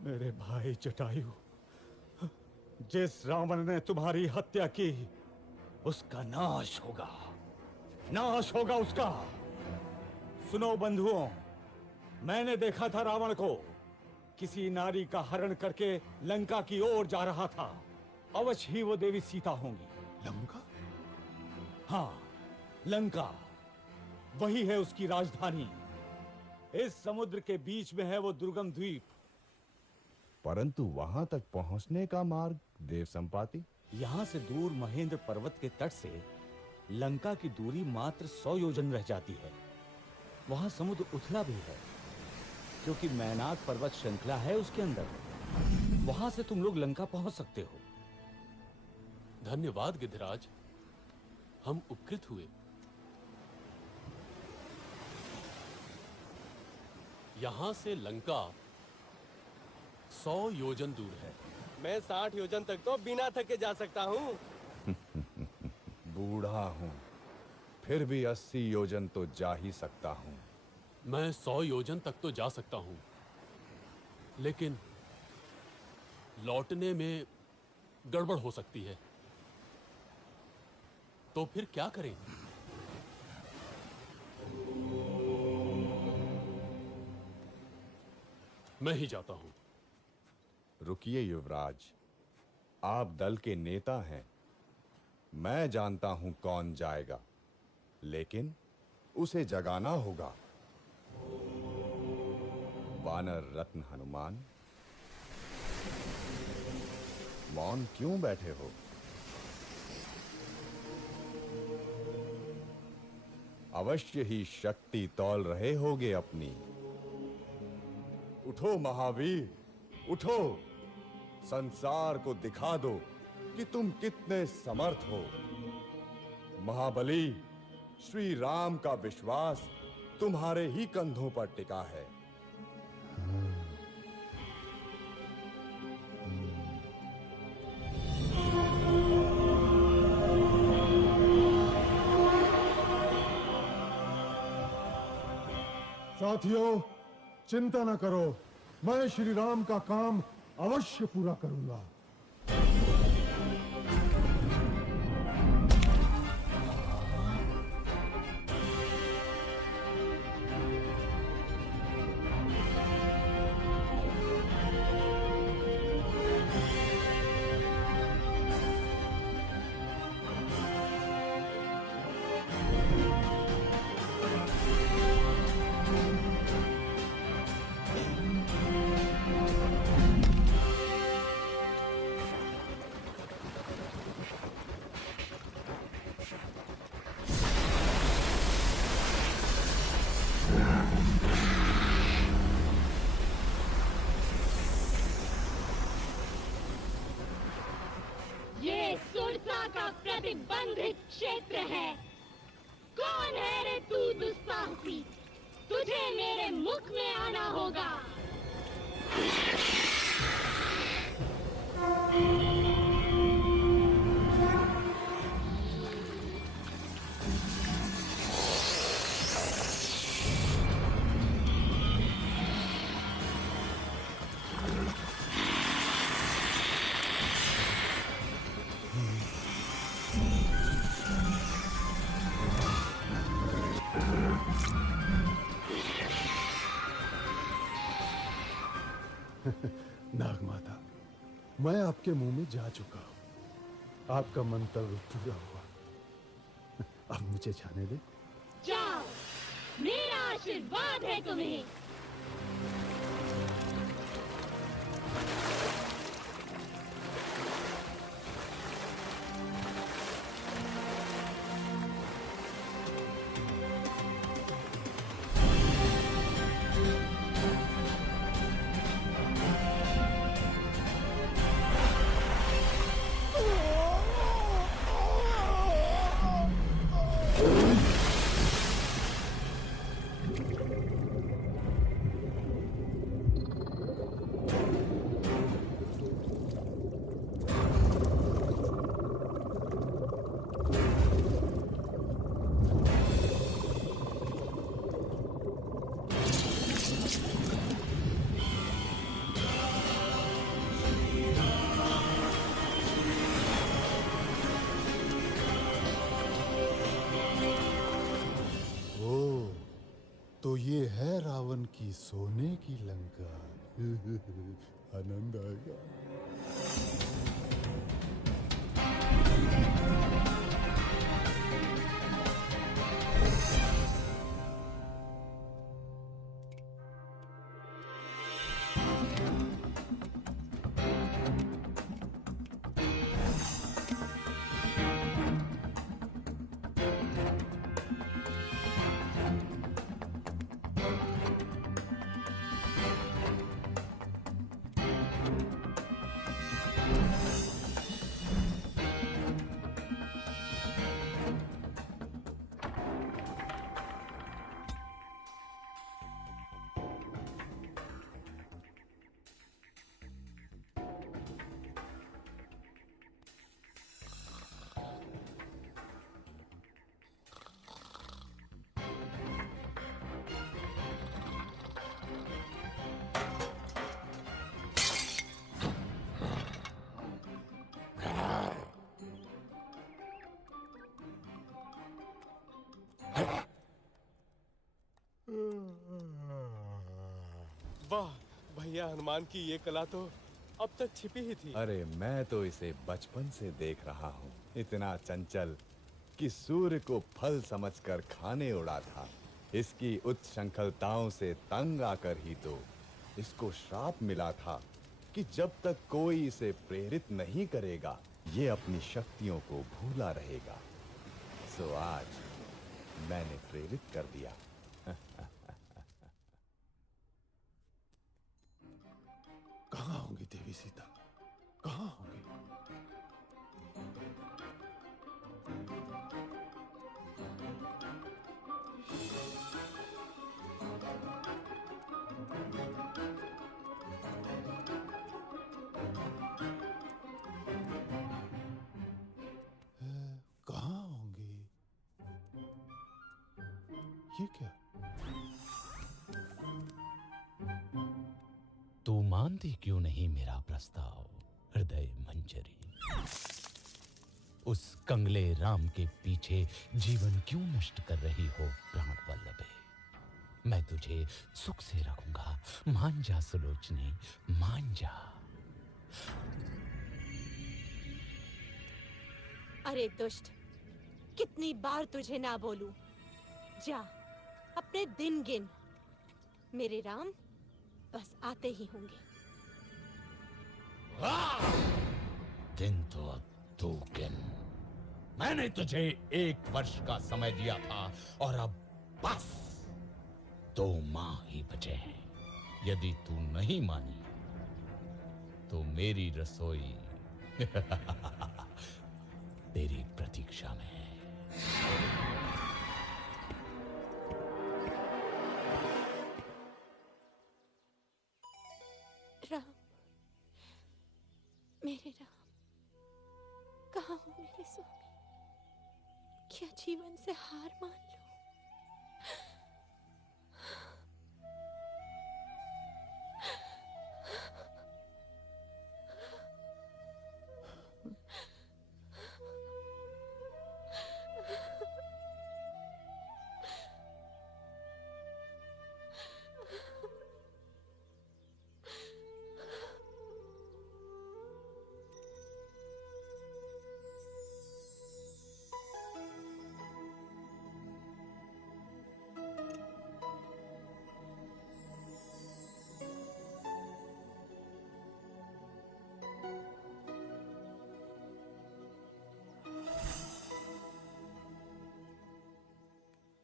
मेरे भाई जटायु, जिस रावण ने तुम्हारी हत्या की, उसका नाश होगा, नाश होगा उसका। सुनो बंधुओं, मैंने देखा था रावण को किसी नारी का हरण करके लंका की ओर जा रहा था। अवश्य ही वो देवी सीता होंगी। लंका? हाँ, लंका, वही है उसकी राजधानी। इस समुद्र के बीच में है वो दुर्गम द्वीप। परंतु वहां तक पहुंचने का मार्ग देव संपाति? यहां से दूर महेंद्र पर्वत के तट से लंका की दूरी मात्र 100 योजन रह जाती है। वहां समुद्र उथला भी है, क्योंकि मैनाक पर्वत श्रृंखला है उसके अंदर। वहां से तुम लोग लंका पहुंच सकते हो। धन्यवाद गिद्धराज, हम उपकृत हुए। यहां से लंका 100 योजन दूर है। मैं 60 योजन तक तो बिना थके जा सकता हूँ। बूढ़ा हूं, फिर भी 80 योजन तो जा ही सकता हूं। मैं 100 योजन तक तो जा सकता हूं, लेकिन लौटने में गड़बड़ हो सकती है। तो फिर क्या करें? मैं ही जाता हूं। रुकिए युवराज, आप दल के नेता हैं। मैं जानता हूं कौन जाएगा, लेकिन उसे जगाना होगा। वानर रत्न हनुमान, मौन क्यों बैठे हो? अवश्य ही शक्ति तौल रहे होगे अपनी। उठो महावीर, उठो, संसार को दिखा दो कि तुम कितने समर्थ हो। महाबली, श्री राम का विश्वास तुम्हारे ही कंधों पर टिका है। साथियों, चिंता न करो, मैं श्री राम का काम अवश्य पूरा करूंगा। ये सुरसा का प्रतिबंधित क्षेत्र है। कौन है रे तू दुस्साहसी? तुझे मेरे मुख में आना होगा। नागमाता, मैं आपके मुंह में जा चुका हूं। आपका मंतव्य पूरा हुआ। अब मुझे जाने दे। जाओ, मेरा आशीर्वाद है तुम्हें। तो ये है रावण की सोने की लंका। आनंद आएगा। वाह भैया, हनुमान की ये कला तो अब तक छिपी ही थी। अरे मैं तो इसे बचपन से देख रहा हूँ। इतना चंचल कि सूर्य को फल समझकर खाने उड़ा था। इसकी उच्छृंखलताओं से तंग आकर ही तो इसको श्राप मिला था कि जब तक कोई इसे प्रेरित नहीं करेगा, ये अपनी शक्तियों को भूला रहेगा। सो आज मैंने प्रेरित कर दिया। कहाँ होंगी देवी सीता? कहाँ होंगी? कहाँ होंगी? ये क्या? तू मानती क्यों नहीं मेरा प्रस्ताव हृदय मंजरी? उस कंगले राम के पीछे जीवन क्यों नष्ट कर रही हो प्राण वल्लभे? मैं तुझे सुख से रखूंगा, मान जा सुलोचनी, मान जा। अरे दुष्ट, कितनी बार तुझे ना बोलूं? जा, अपने दिन गिन। मेरे राम बस आते ही होंगे। दिन तो अब तू गिन। मैंने तुझे 1 वर्ष का समय दिया था और अब बस 2 माह ही बचे हैं। यदि तू नहीं मानी तो मेरी रसोई तेरी प्रतीक्षा में है। राम, मेरे राम, कहाँ हो मेरे स्वामी? क्या जीवन से हार मान लो?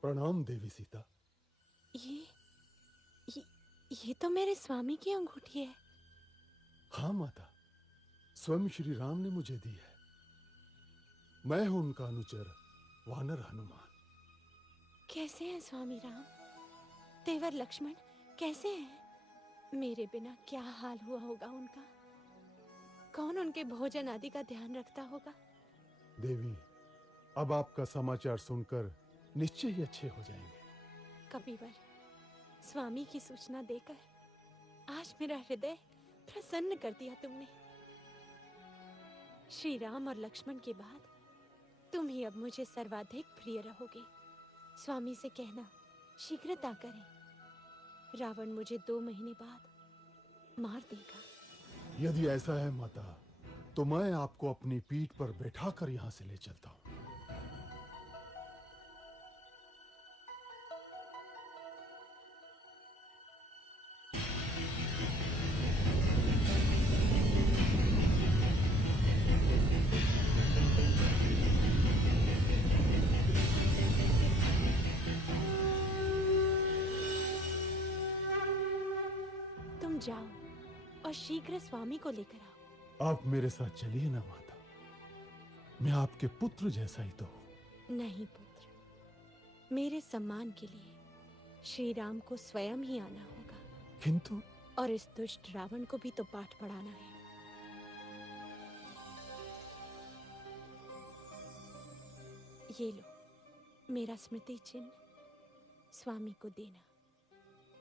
प्रणाम देवी सीता। ये तो मेरे स्वामी की अंगूठी है। हाँ माता, स्वयं श्री राम ने मुझे दी है। मैं हूं उनका अनुचर वानर हनुमान। कैसे हैं स्वामी राम? तेवर लक्ष्मण कैसे हैं? मेरे बिना क्या हाल हुआ होगा उनका? कौन उनके भोजन आदि का ध्यान रखता होगा? देवी, अब आपका समाचार सुनकर निश्चय ही अच्छे हो जाएंगे। कपिवर, स्वामी की सूचना देकर आज मेरा हृदय प्रसन्न कर दिया तुमने। श्री राम और लक्ष्मण के बाद तुम ही अब मुझे सर्वाधिक प्रिय रहोगे। स्वामी से कहना शीघ्रता करें। रावण मुझे 2 महीने बाद मार देगा। यदि ऐसा है माता, तो मैं आपको अपनी पीठ पर बैठाकर यहाँ से ले चलता हूँ। जाओ और शीघ्र स्वामी को लेकर आओ। आप मेरे साथ चलिए ना माता, मैं आपके पुत्र जैसा ही तो हूं। नहीं पुत्र, मेरे सम्मान के लिए श्री राम को स्वयं ही आना होगा। किंतु और इस दुष्ट रावण को भी तो पाठ पढ़ाना है। ये लो मेरा स्मृति चिन्ह, स्वामी को देना,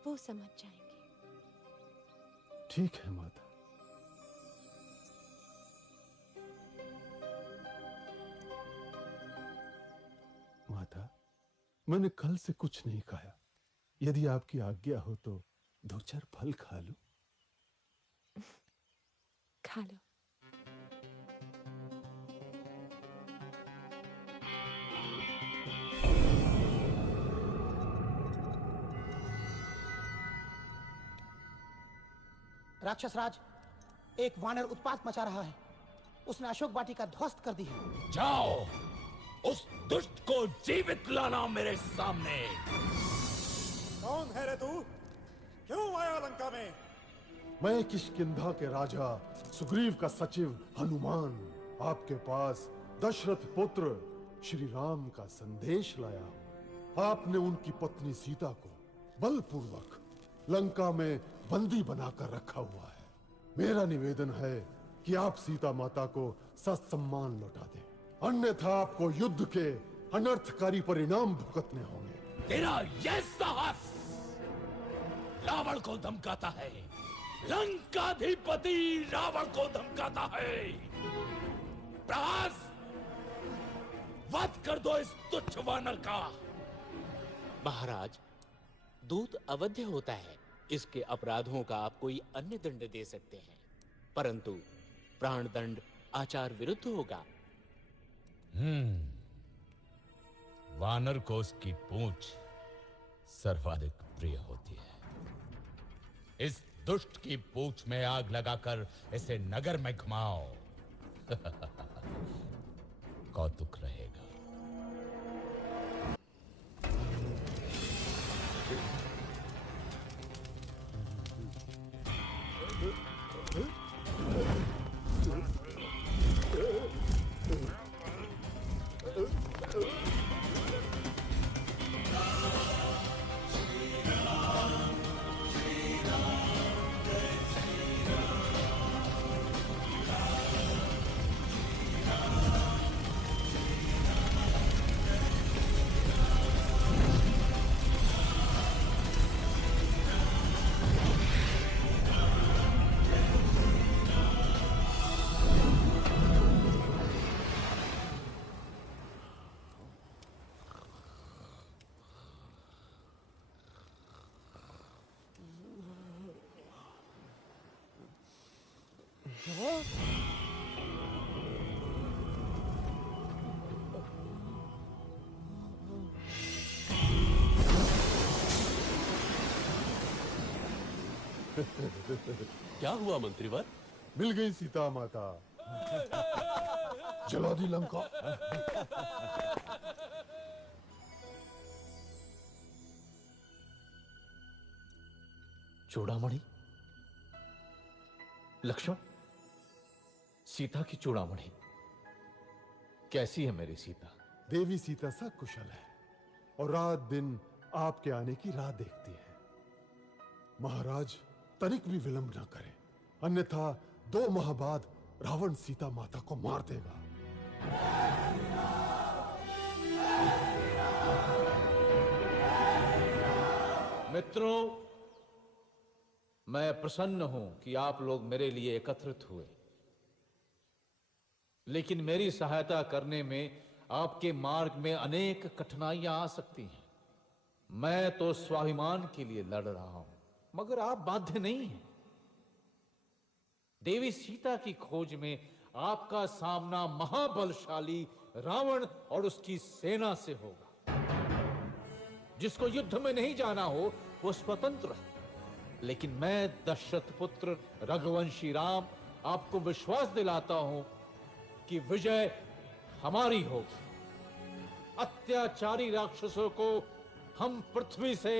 वो समझ जाएंगे। ठीक है माता। माता, मैंने कल से कुछ नहीं खाया। यदि आपकी आज्ञा हो तो 2-4 फल खा लूं। खा लो। राक्षस राज, एक वानर उत्पात मचा रहा है। उसने अशोक वाटिका ध्वस्त कर दी है। जाओ, उस दुष्ट को जीवित लाना मेरे सामने। कौन है रे तू? क्यों आया लंका में? मैं किष्किंधा के राजा सुग्रीव का सचिव हनुमान आपके पास दशरथ पुत्र श्री राम का संदेश लाया हूं। आपने उनकी पत्नी सीता को बलपूर्वक लंका में बंदी बनाकर रखा हुआ है। मेरा निवेदन है कि आप सीता माता को ससम्मान लौटा दें, अन्यथा आपको युद्ध के अनर्थकारी परिणाम भुगतने होंगे। तेरा यह साहस रावण को धमकाता है। लंकाधिपति रावण को धमकाता है। प्रभास, वध कर दो इस तुच्छ वानर का। महाराज, दूत अवध्य होता है, इसके अपराधों का आप कोई अन्य दंड दे सकते हैं, परंतु प्राण दंड आचार विरुद्ध होगा। वानर को उसकी पूंछ सर्वाधिक प्रिय होती है। इस दुष्ट की पूंछ में आग लगाकर इसे नगर में घुमाओ। कौतुक रहेगा। क्या हुआ मंत्रीवर? मिल गई सीता माता। जला दी लंका। चूड़ामणि? लक्ष्मण, सीता की चूड़ामणि कैसी है मेरी सीता? देवी सीता सकुशल है और रात दिन आपके आने की राह देखती है। महाराज, तनिक भी विलंब न करें, अन्यथा 2 माह बाद रावण सीता माता को मार देगा। मित्रों, मैं प्रसन्न हूं कि आप लोग मेरे लिए एकत्रित हुए, लेकिन मेरी सहायता करने में आपके मार्ग में अनेक कठिनाइयां आ सकती हैं। मैं तो स्वाभिमान के लिए लड़ रहा हूं, मगर आप बाध्य नहीं हैं। देवी सीता की खोज में आपका सामना महाबलशाली रावण और उसकी सेना से होगा। जिसको युद्ध में नहीं जाना हो वो स्वतंत्र है, लेकिन मैं दशरथ पुत्र रघुवंशी राम आपको विश्वास दिलाता हूं कि विजय हमारी होगी। अत्याचारी राक्षसों को हम पृथ्वी से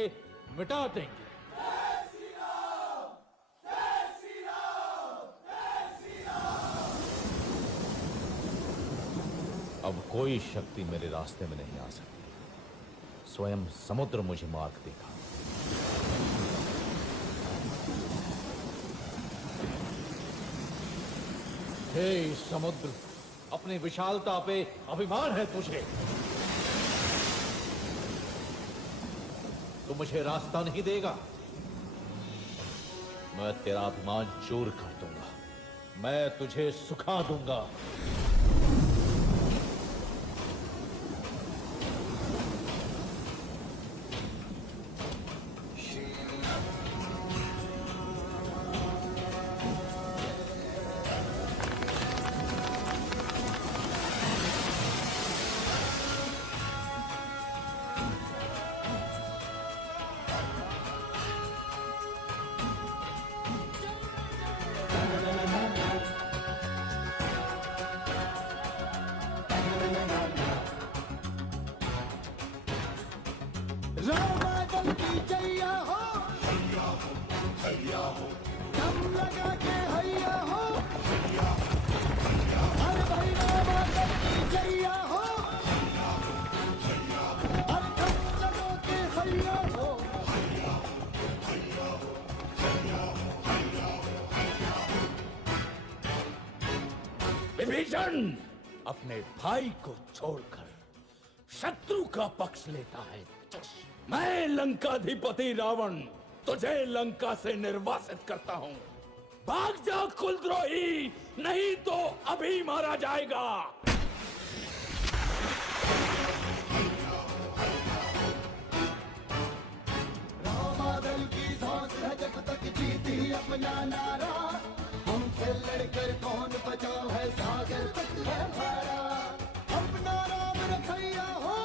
मिटा देंगे। अब कोई शक्ति मेरे रास्ते में नहीं आ सकती। स्वयं समुद्र मुझे मार्ग देगा। हे समुद्र, अपनी विशालता पे अभिमान है तुझे। तू मुझे रास्ता नहीं देगा। मैं तेरा अभिमान चूर कर दूंगा। मैं तुझे सुखा दूंगा। रामागल की जैया हो, दम लगा के हैया हो, अरे भाई रामागल की जैया हो, अरे दम लगा के हैया हो। विभीषण अपने भाई को छोड़कर शत्रु का पक्ष लेता है। मैं लंकाधिपति रावण तुझे लंका से निर्वासित करता हूं। भाग जा कुलद्रोही, नहीं तो अभी मारा जाएगा। रामादल की सांस है जब तक जीती अपना नारा, हमसे लड़कर कौन बचा है, सागर तक है हमारा। अपना राम रखैया हो,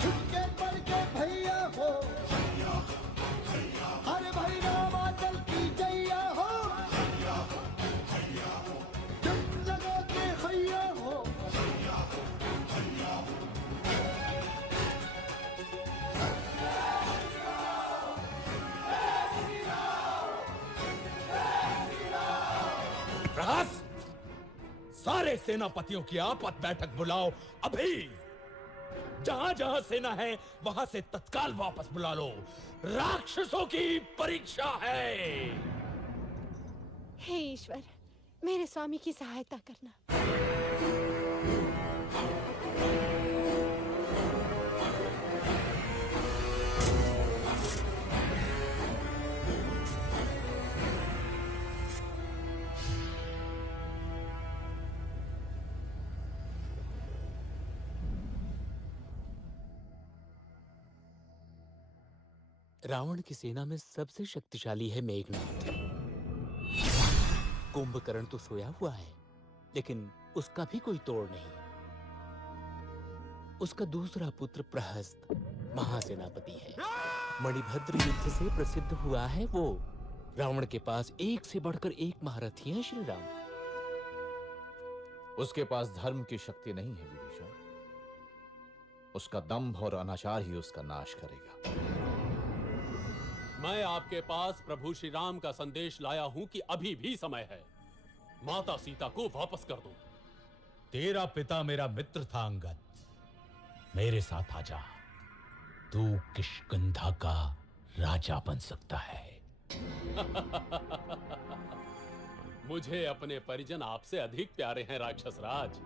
छुटके पड़ के भैया हो, अरे भाई रामादल की जैया हो, जब लगा के खैया हो। प्रहस, सारे सेनापतियों की आपात बैठक बुलाओ अभी। जहां जहां सेना है वहां से तत्काल वापस बुला लो, राक्षसों की परीक्षा है। हे ईश्वर, मेरे स्वामी की सहायता करना। रावण की सेना में सबसे शक्तिशाली है मेघनाथ। कुंभकर्ण तो सोया हुआ है, लेकिन उसका भी कोई तोड़ नहीं। उसका दूसरा पुत्र प्रहस्त महासेनापति है। मणिभद्र युद्ध से प्रसिद्ध हुआ है वो। रावण के पास एक से बढ़कर एक महारथी हैं श्री राम। उसके पास धर्म की शक्ति नहीं है विभीषण। उसका दंभ और अनाचार ही उसका नाश करेगा। मैं आपके पास प्रभु श्री राम का संदेश लाया हूं कि अभी भी समय है। माता सीता को वापस कर दो। तेरा पिता मेरा मित्र था अंगद, मेरे साथ आजा, तू किष्किंधा का राजा बन सकता है। मुझे अपने परिजन आपसे अधिक प्यारे हैं राक्षस राज।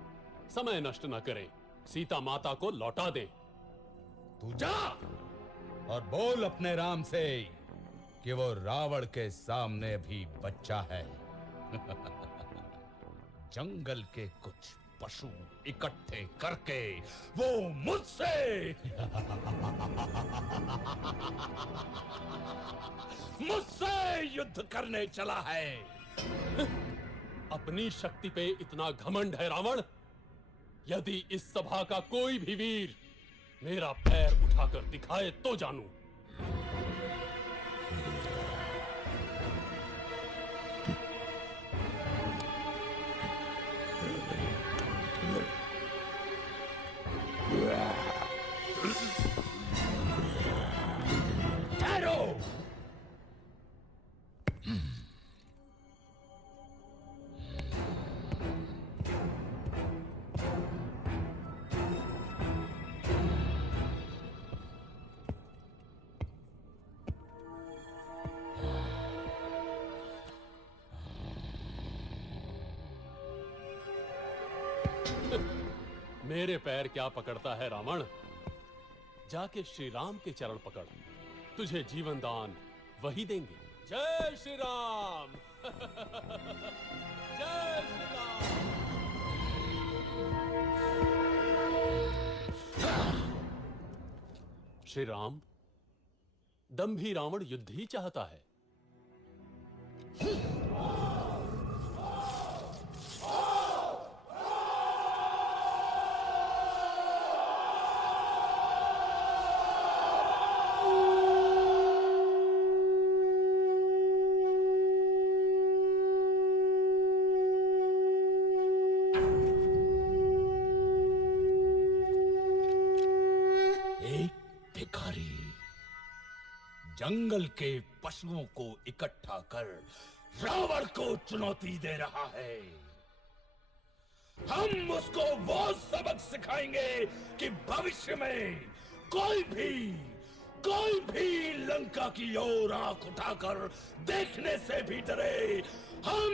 समय नष्ट न करें, सीता माता को लौटा दें। तू जा और बोल अपने राम से कि वो रावण के सामने भी बच्चा है। जंगल के कुछ पशु इकट्ठे करके वो मुझसे युद्ध करने चला है। अपनी शक्ति पे इतना घमंड है रावण। यदि इस सभा का कोई भी वीर मेरा पैर उठाकर दिखाए तो जानू। ठहरो। मेरे पैर क्या पकड़ता है रावण? जाके श्री राम के चरण पकड़, तुझे जीवन दान वही देंगे। जय श्री राम। जय श्री राम। श्री राम, दंभी रावण युद्ध ही चाहता है। जंगल के पशुओं को इकट्ठा कर रावण को चुनौती दे रहा है। हम उसको वो सबक सिखाएंगे कि भविष्य में कोई भी लंका की ओर आंख उठाकर देखने से भी डरे। हम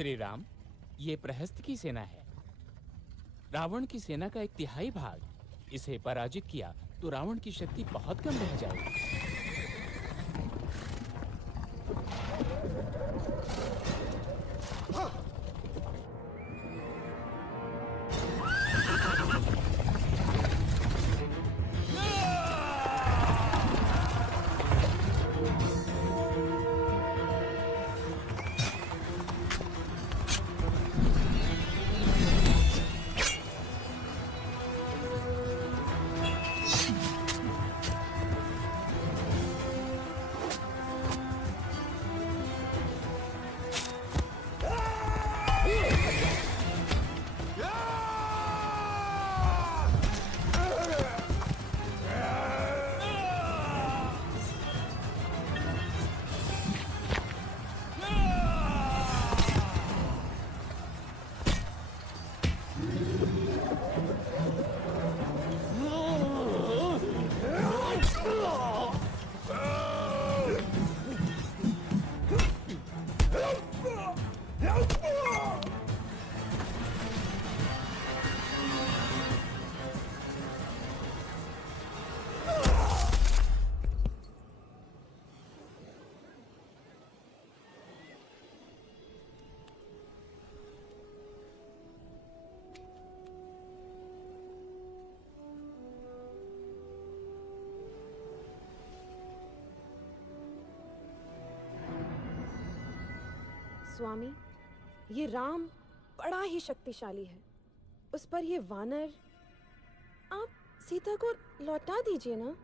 श्री राम, ये प्रहस्त की सेना है। रावण की सेना का 1/3 भाग। इसे पराजित किया तो रावण की शक्ति बहुत कम रह जाएगी। स्वामी, ये राम बड़ा ही शक्तिशाली है। उस पर ये वानर, आप सीता को लौटा दीजिए ना।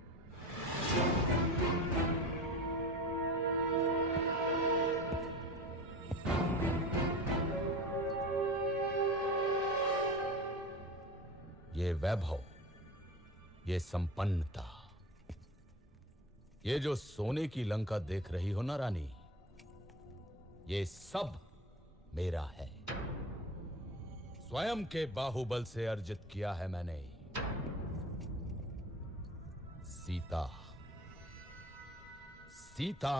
ये वैभव, ये संपन्नता, ये जो सोने की लंका देख रही हो ना रानी, ये सब मेरा है। स्वयं के बाहुबल से अर्जित किया है मैंने। सीता, सीता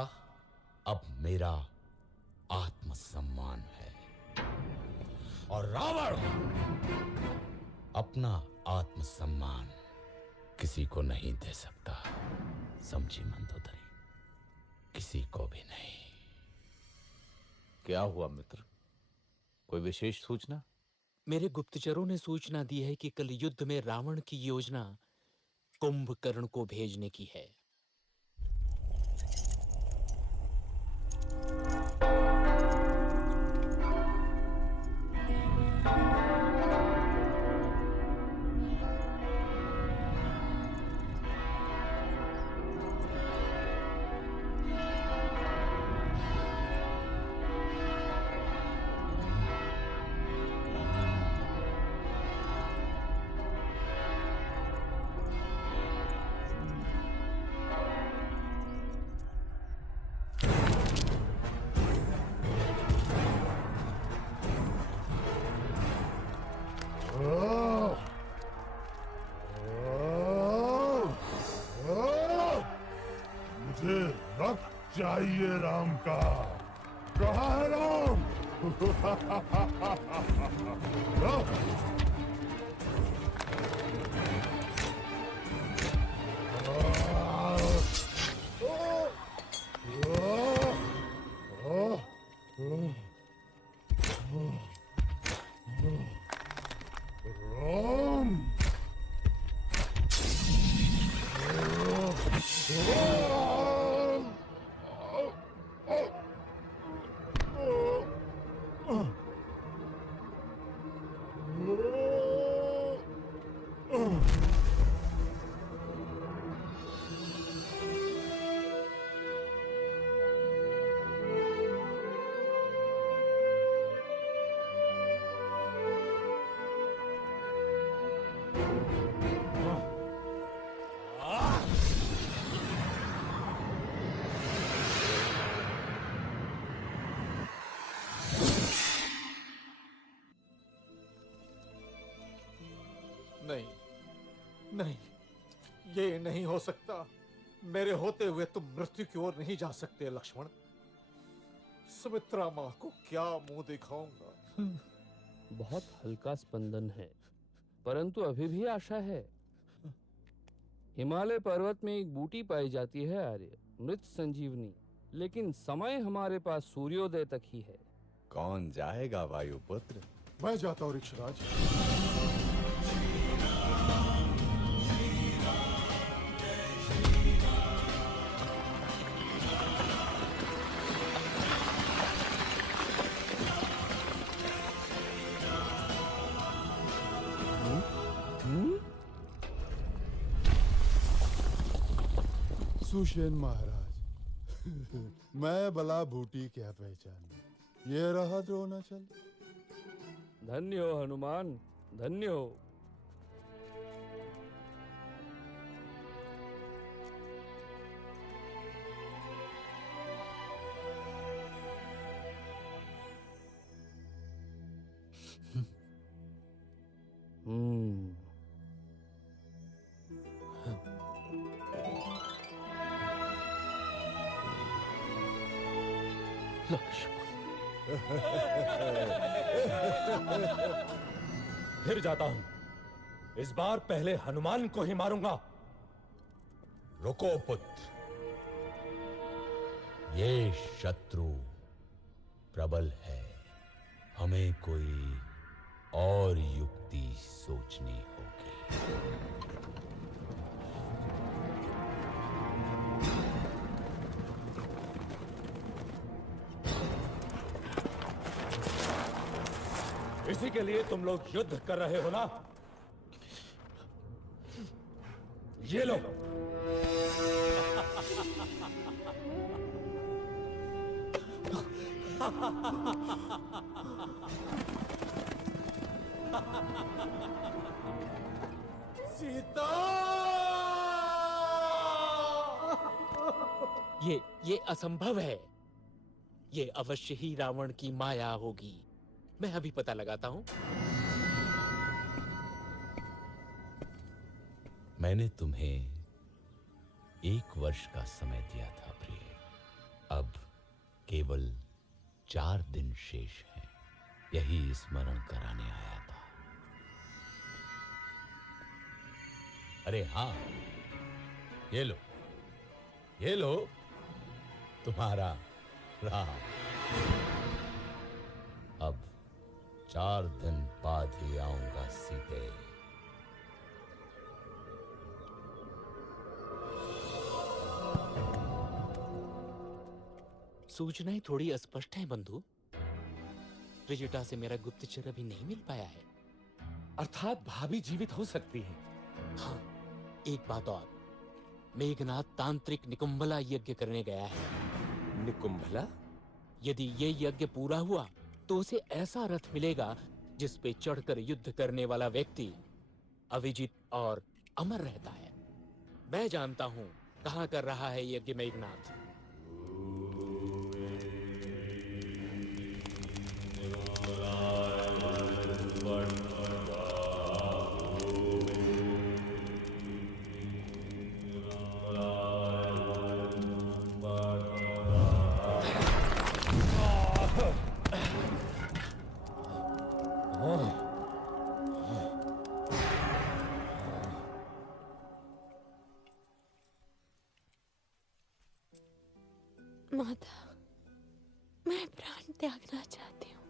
अब मेरा आत्मसम्मान है और रावण अपना आत्मसम्मान किसी को नहीं दे सकता। समझी मंदोदरी, किसी को भी नहीं। क्या हुआ मित्र? कोई विशेष सूचना? मेरे गुप्तचरों ने सूचना दी है कि कल युद्ध में रावण की योजना कुंभकर्ण को भेजने की है। मुझे रक्त चाहिए राम का। कहाँ है राम? राम, नहीं, नहीं, ये नहीं हो सकता। मेरे होते हुए तुम मृत्यु की ओर नहीं जा सकते लक्ष्मण। सुमित्रा माँ को क्या मुंह दिखाऊंगा? बहुत हल्का स्पंदन है, परंतु अभी भी आशा है। हिमालय पर्वत में एक बूटी पाई जाती है आर्य, मृत संजीवनी, लेकिन समय हमारे पास सूर्योदय तक ही है। कौन जाएगा वायुपुत्र? मैं जाता हूँ ऋक्षराज। सुषेण महाराज, मैं भला बूटी क्या पहचान। ये रहा द्रोणाचल। धन्य हो हनुमान, धन्य हो। फिर जाता हूं। इस बार पहले हनुमान को ही मारूंगा। रुको पुत्र, ये शत्रु प्रबल है। हमें कोई और युक्ति सोचनी होगी। इसी के लिए तुम लोग युद्ध कर रहे हो ना? ये लो। सीता! ये असंभव है। ये अवश्य ही रावण की माया होगी। मैं अभी पता लगाता हूं। मैंने तुम्हें 1 वर्ष का समय दिया था प्रिय। अब केवल 4 दिन शेष हैं। यही स्मरण कराने आया था। अरे हाँ, ये लो, ये लो तुम्हारा राम। अब 4 दिन बाद ही आऊंगा सीते। सूचनाएं थोड़ी अस्पष्ट हैं बंधु। त्रिजटा से मेरा गुप्तचर अभी नहीं मिल पाया है। अर्थात भाभी जीवित हो सकती है। हाँ, एक बात और। मेघनाथ तांत्रिक निकुंभला यज्ञ करने गया है। निकुंभला? यदि ये यज्ञ पूरा हुआ तो उसे ऐसा रथ मिलेगा जिस पे चढ़कर युद्ध करने वाला व्यक्ति अविजित और अमर रहता है। मैं जानता हूं कहां कर रहा है यज्ञ मेघनाथ। माता, मैं प्राण त्यागना चाहती हूँ।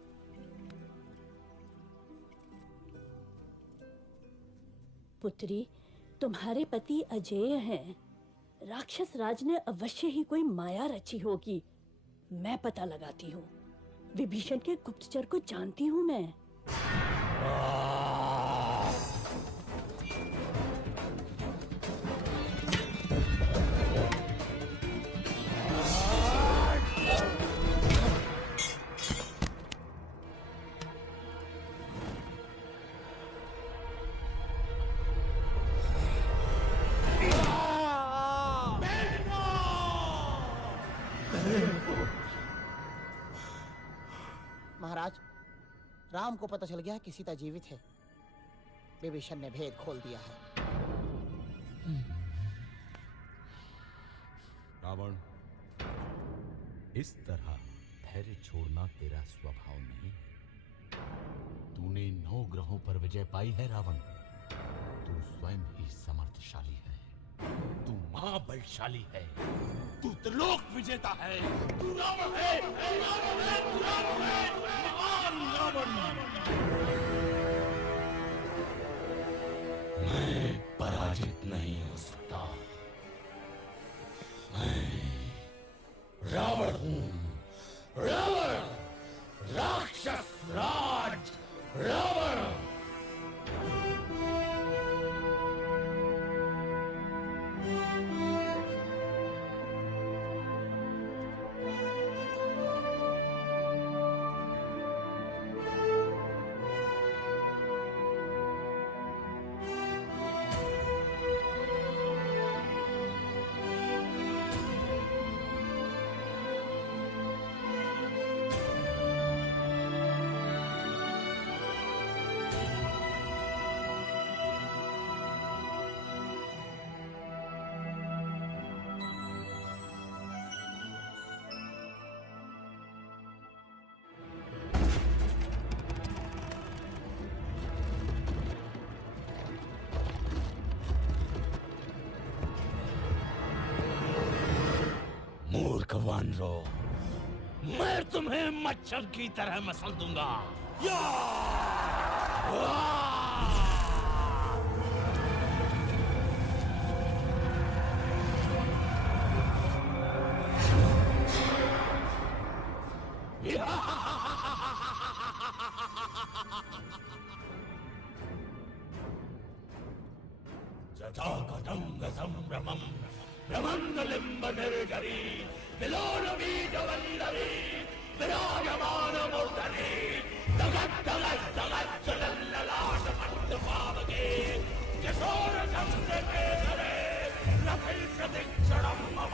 पुत्री, तुम्हारे पति अजेय हैं। राक्षस राज ने अवश्य ही कोई माया रची होगी। मैं पता लगाती हूँ। विभीषण के गुप्तचर को जानती हूँ मैं। महाराज, राम को पता चल गया कि सीता जीवित है। विभीषण ने भेद खोल दिया है। रावण, इस तरह धैर्य छोड़ना तेरा स्वभाव नहीं है। तूने 9 ग्रहों पर विजय पाई है रावण। तू स्वयं ही समर्थशाली है। तू महाबलशाली है। तू त्रिलोक विजेता है। तू रावण है। तू रावण है। तू रावण है। महान रावण। मैं पराजित नहीं हो सकता। मैं रावण हूं। रावण, राक्षस राज रावण। मूर्ख वानरो, मैं तुम्हें मच्छर की तरह मसल दूंगा। या! जटाकटंग संभ्रमं ब्रह्मण्डलिम्ब निर्जरी विलोलबीजवल्लरी विराजमानमूर्धनि दगद्दगद्दगज्जलल्ललाटमण्डपावके किशोरचन्द्रकेसरे रथि प्रतिक्षणं मम।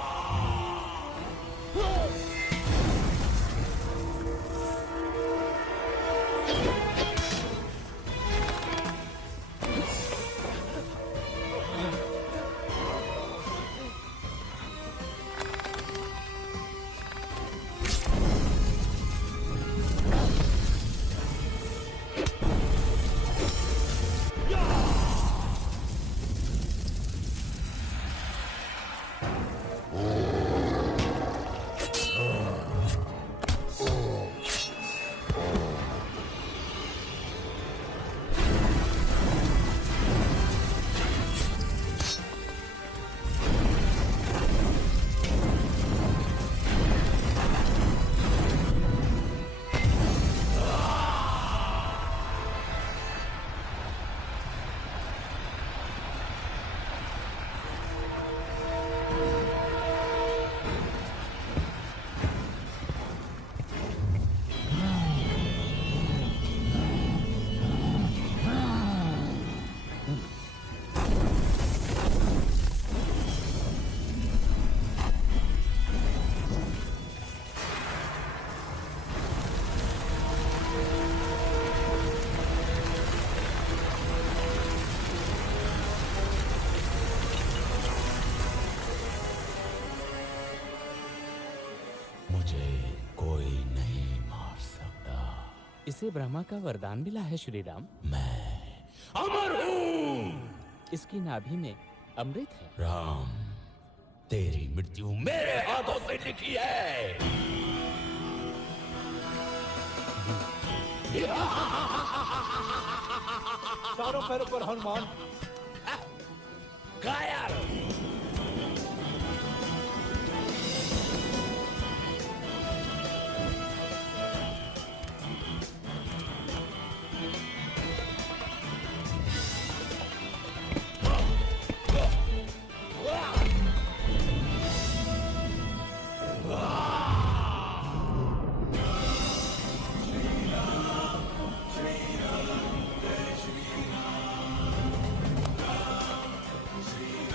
इसे ब्रह्मा का वरदान मिला है श्री राम। मैं अमर हूं। इसकी नाभि में अमृत है। राम, तेरी मृत्यु मेरे हाथों से लिखी है। चारों पैरों पर हनुमान। कायर। श्री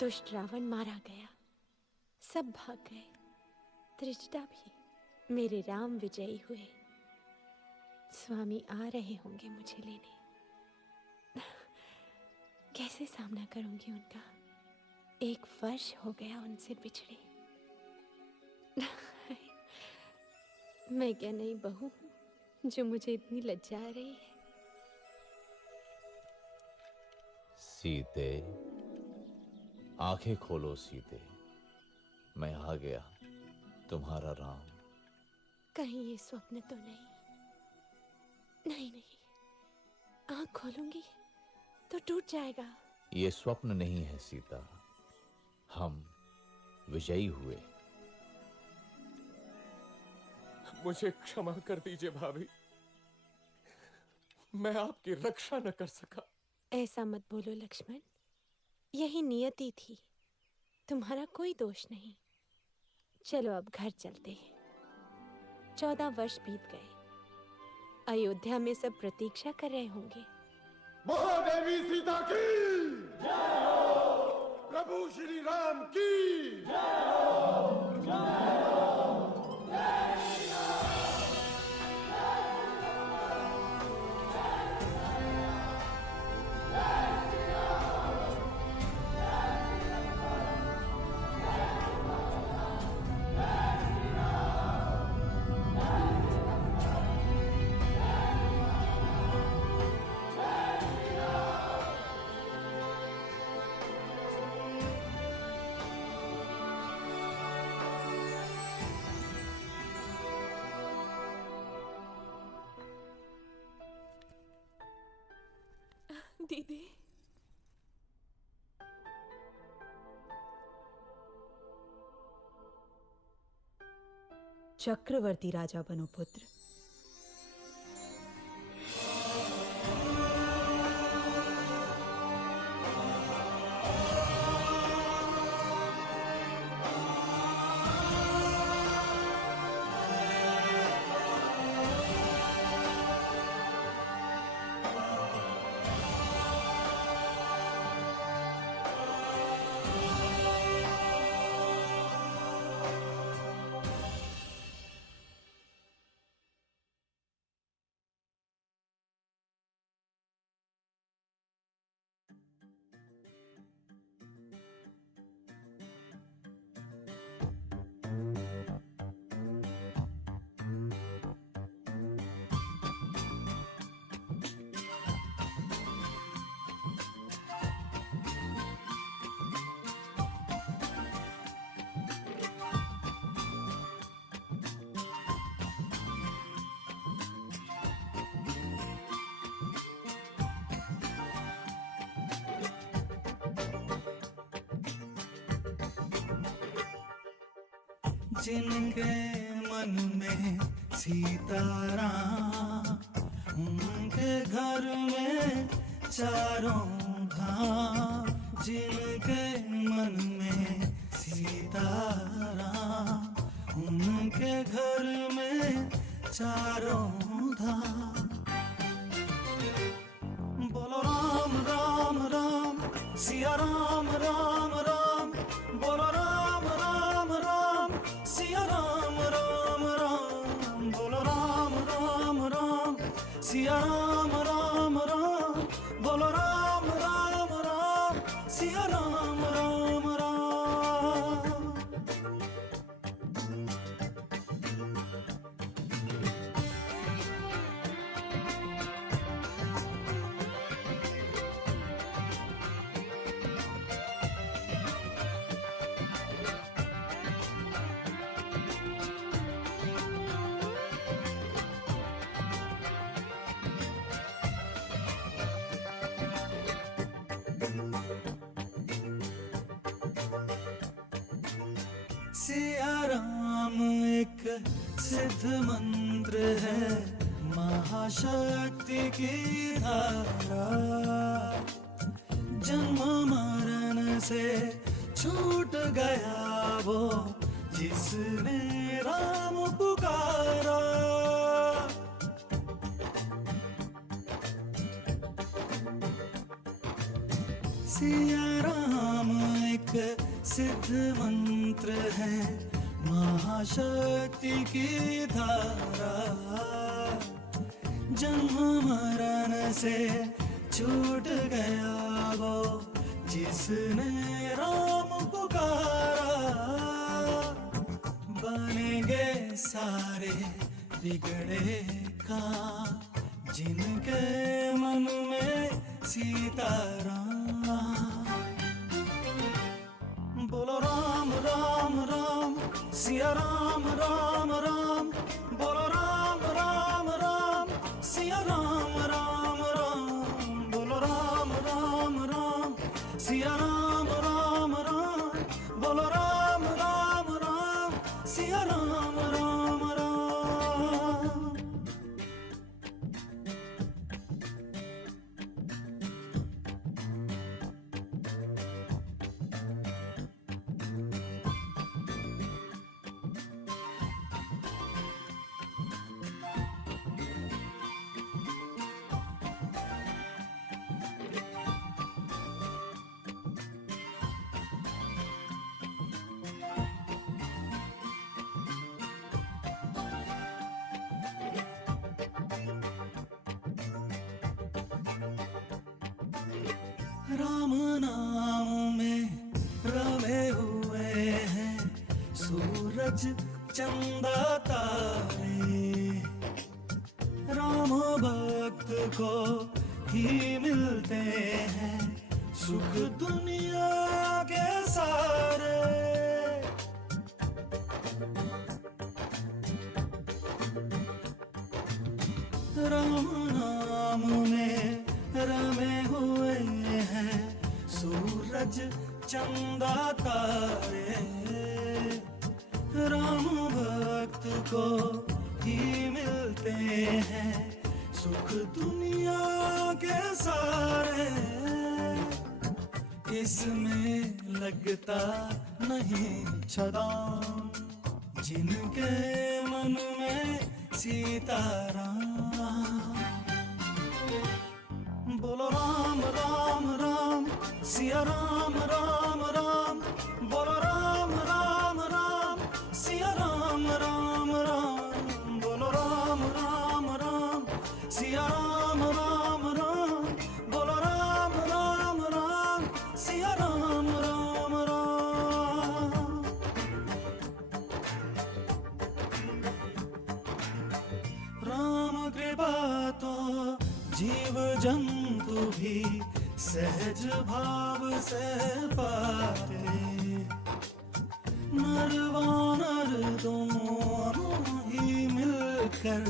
दुष्ट रावण मारा गया, सब भाग गए, त्रिजटा भी। मेरे राम विजयी हुए। स्वामी आ रहे होंगे मुझे लेने। कैसे सामना करूंगी उनका? 1 वर्ष हो गया उनसे बिछड़े। मैं क्या नई बहू हूं जो मुझे इतनी लज्जा आ रही है? सीते, आंखें खोलो सीते, मैं आ गया, तुम्हारा राम। कहीं ये स्वप्न तो नहीं? नहीं नहीं, आंख खोलूंगी तो टूट जाएगा। ये स्वप्न नहीं है सीता, हम विजयी हुए। मुझे क्षमा कर दीजिए भाभी, मैं आपकी रक्षा न कर सका। ऐसा मत बोलो लक्ष्मण, यही नियति थी, तुम्हारा कोई दोष नहीं। चलो अब घर चलते हैं। 14 वर्ष बीत गए, अयोध्या में सब प्रतीक्षा कर रहे होंगे। महादेवी सीता की जय हो, प्रभु श्री राम की जय हो, जय हो, जय श्री राम। दीदी, चक्रवर्ती राजा बनो पुत्र। जिनके मन में सीताराम, उनके घर में चारों धाम। जिनके मन में सीताराम, उनके घर में चारों धाम। बोलो राम राम राम, सिया राम राम राम। बोलो राम राम राम, सिया राम राम राम। बोलो राम राम राम, सिया राम राम राम। बोलो राम राम राम, सिया राम राम राम। सिया राम एक सिद्ध मंत्र है, महाशक्ति की धारा। जन्म मरण से छूट गया वो जिसने राम पुकारा। सिया राम एक एक सिद्ध मंत्र है, महाशक्ति की धारा। जन्म मरण से छूट गया वो जिसने राम पुकारा। बनेंगे सारे बिगड़े काम जिनके मन में सीताराम। बोलो राम राम राम, सिया राम राम राम। बोलो राम राम राम, सिया राम राम राम। बोलो राम राम राम, सिया राम राम राम। बोलो राम राम राम, सिया राम राम राम। राम नाम में रमे हुए हैं सूरज चंदा तारे। राम भक्त को ही मिलते हैं सुख दुनिया के सारे। राम नाम में रमे हुए हैं सूरज चंदा तारे। राम भक्त को ही मिलते हैं सुख दुनिया के सारे। इसमें लगता नहीं छदाम जिनके मन में सीताराम। बोलो राम राम राम, सिया राम राम राम। बोलो राम राम राम, सिया राम राम राम। बोलो राम राम राम, सिया राम राम राम। बोलो राम राम राम, सिया राम राम राम। राम कृपा तो जीव जंतु भी सहज भाव से पाते। नर वानर दोनों ही मिलकर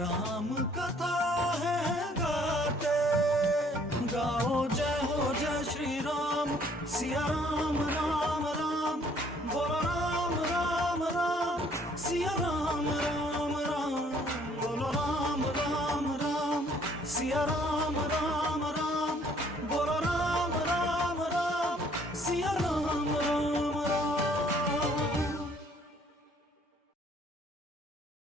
राम कथा है गाते। गाओ जय हो जय श्री राम, सिया राम राम राम। बोलो राम राम राम, सिया राम राम राम। बोलो राम राम राम, सिया राम राम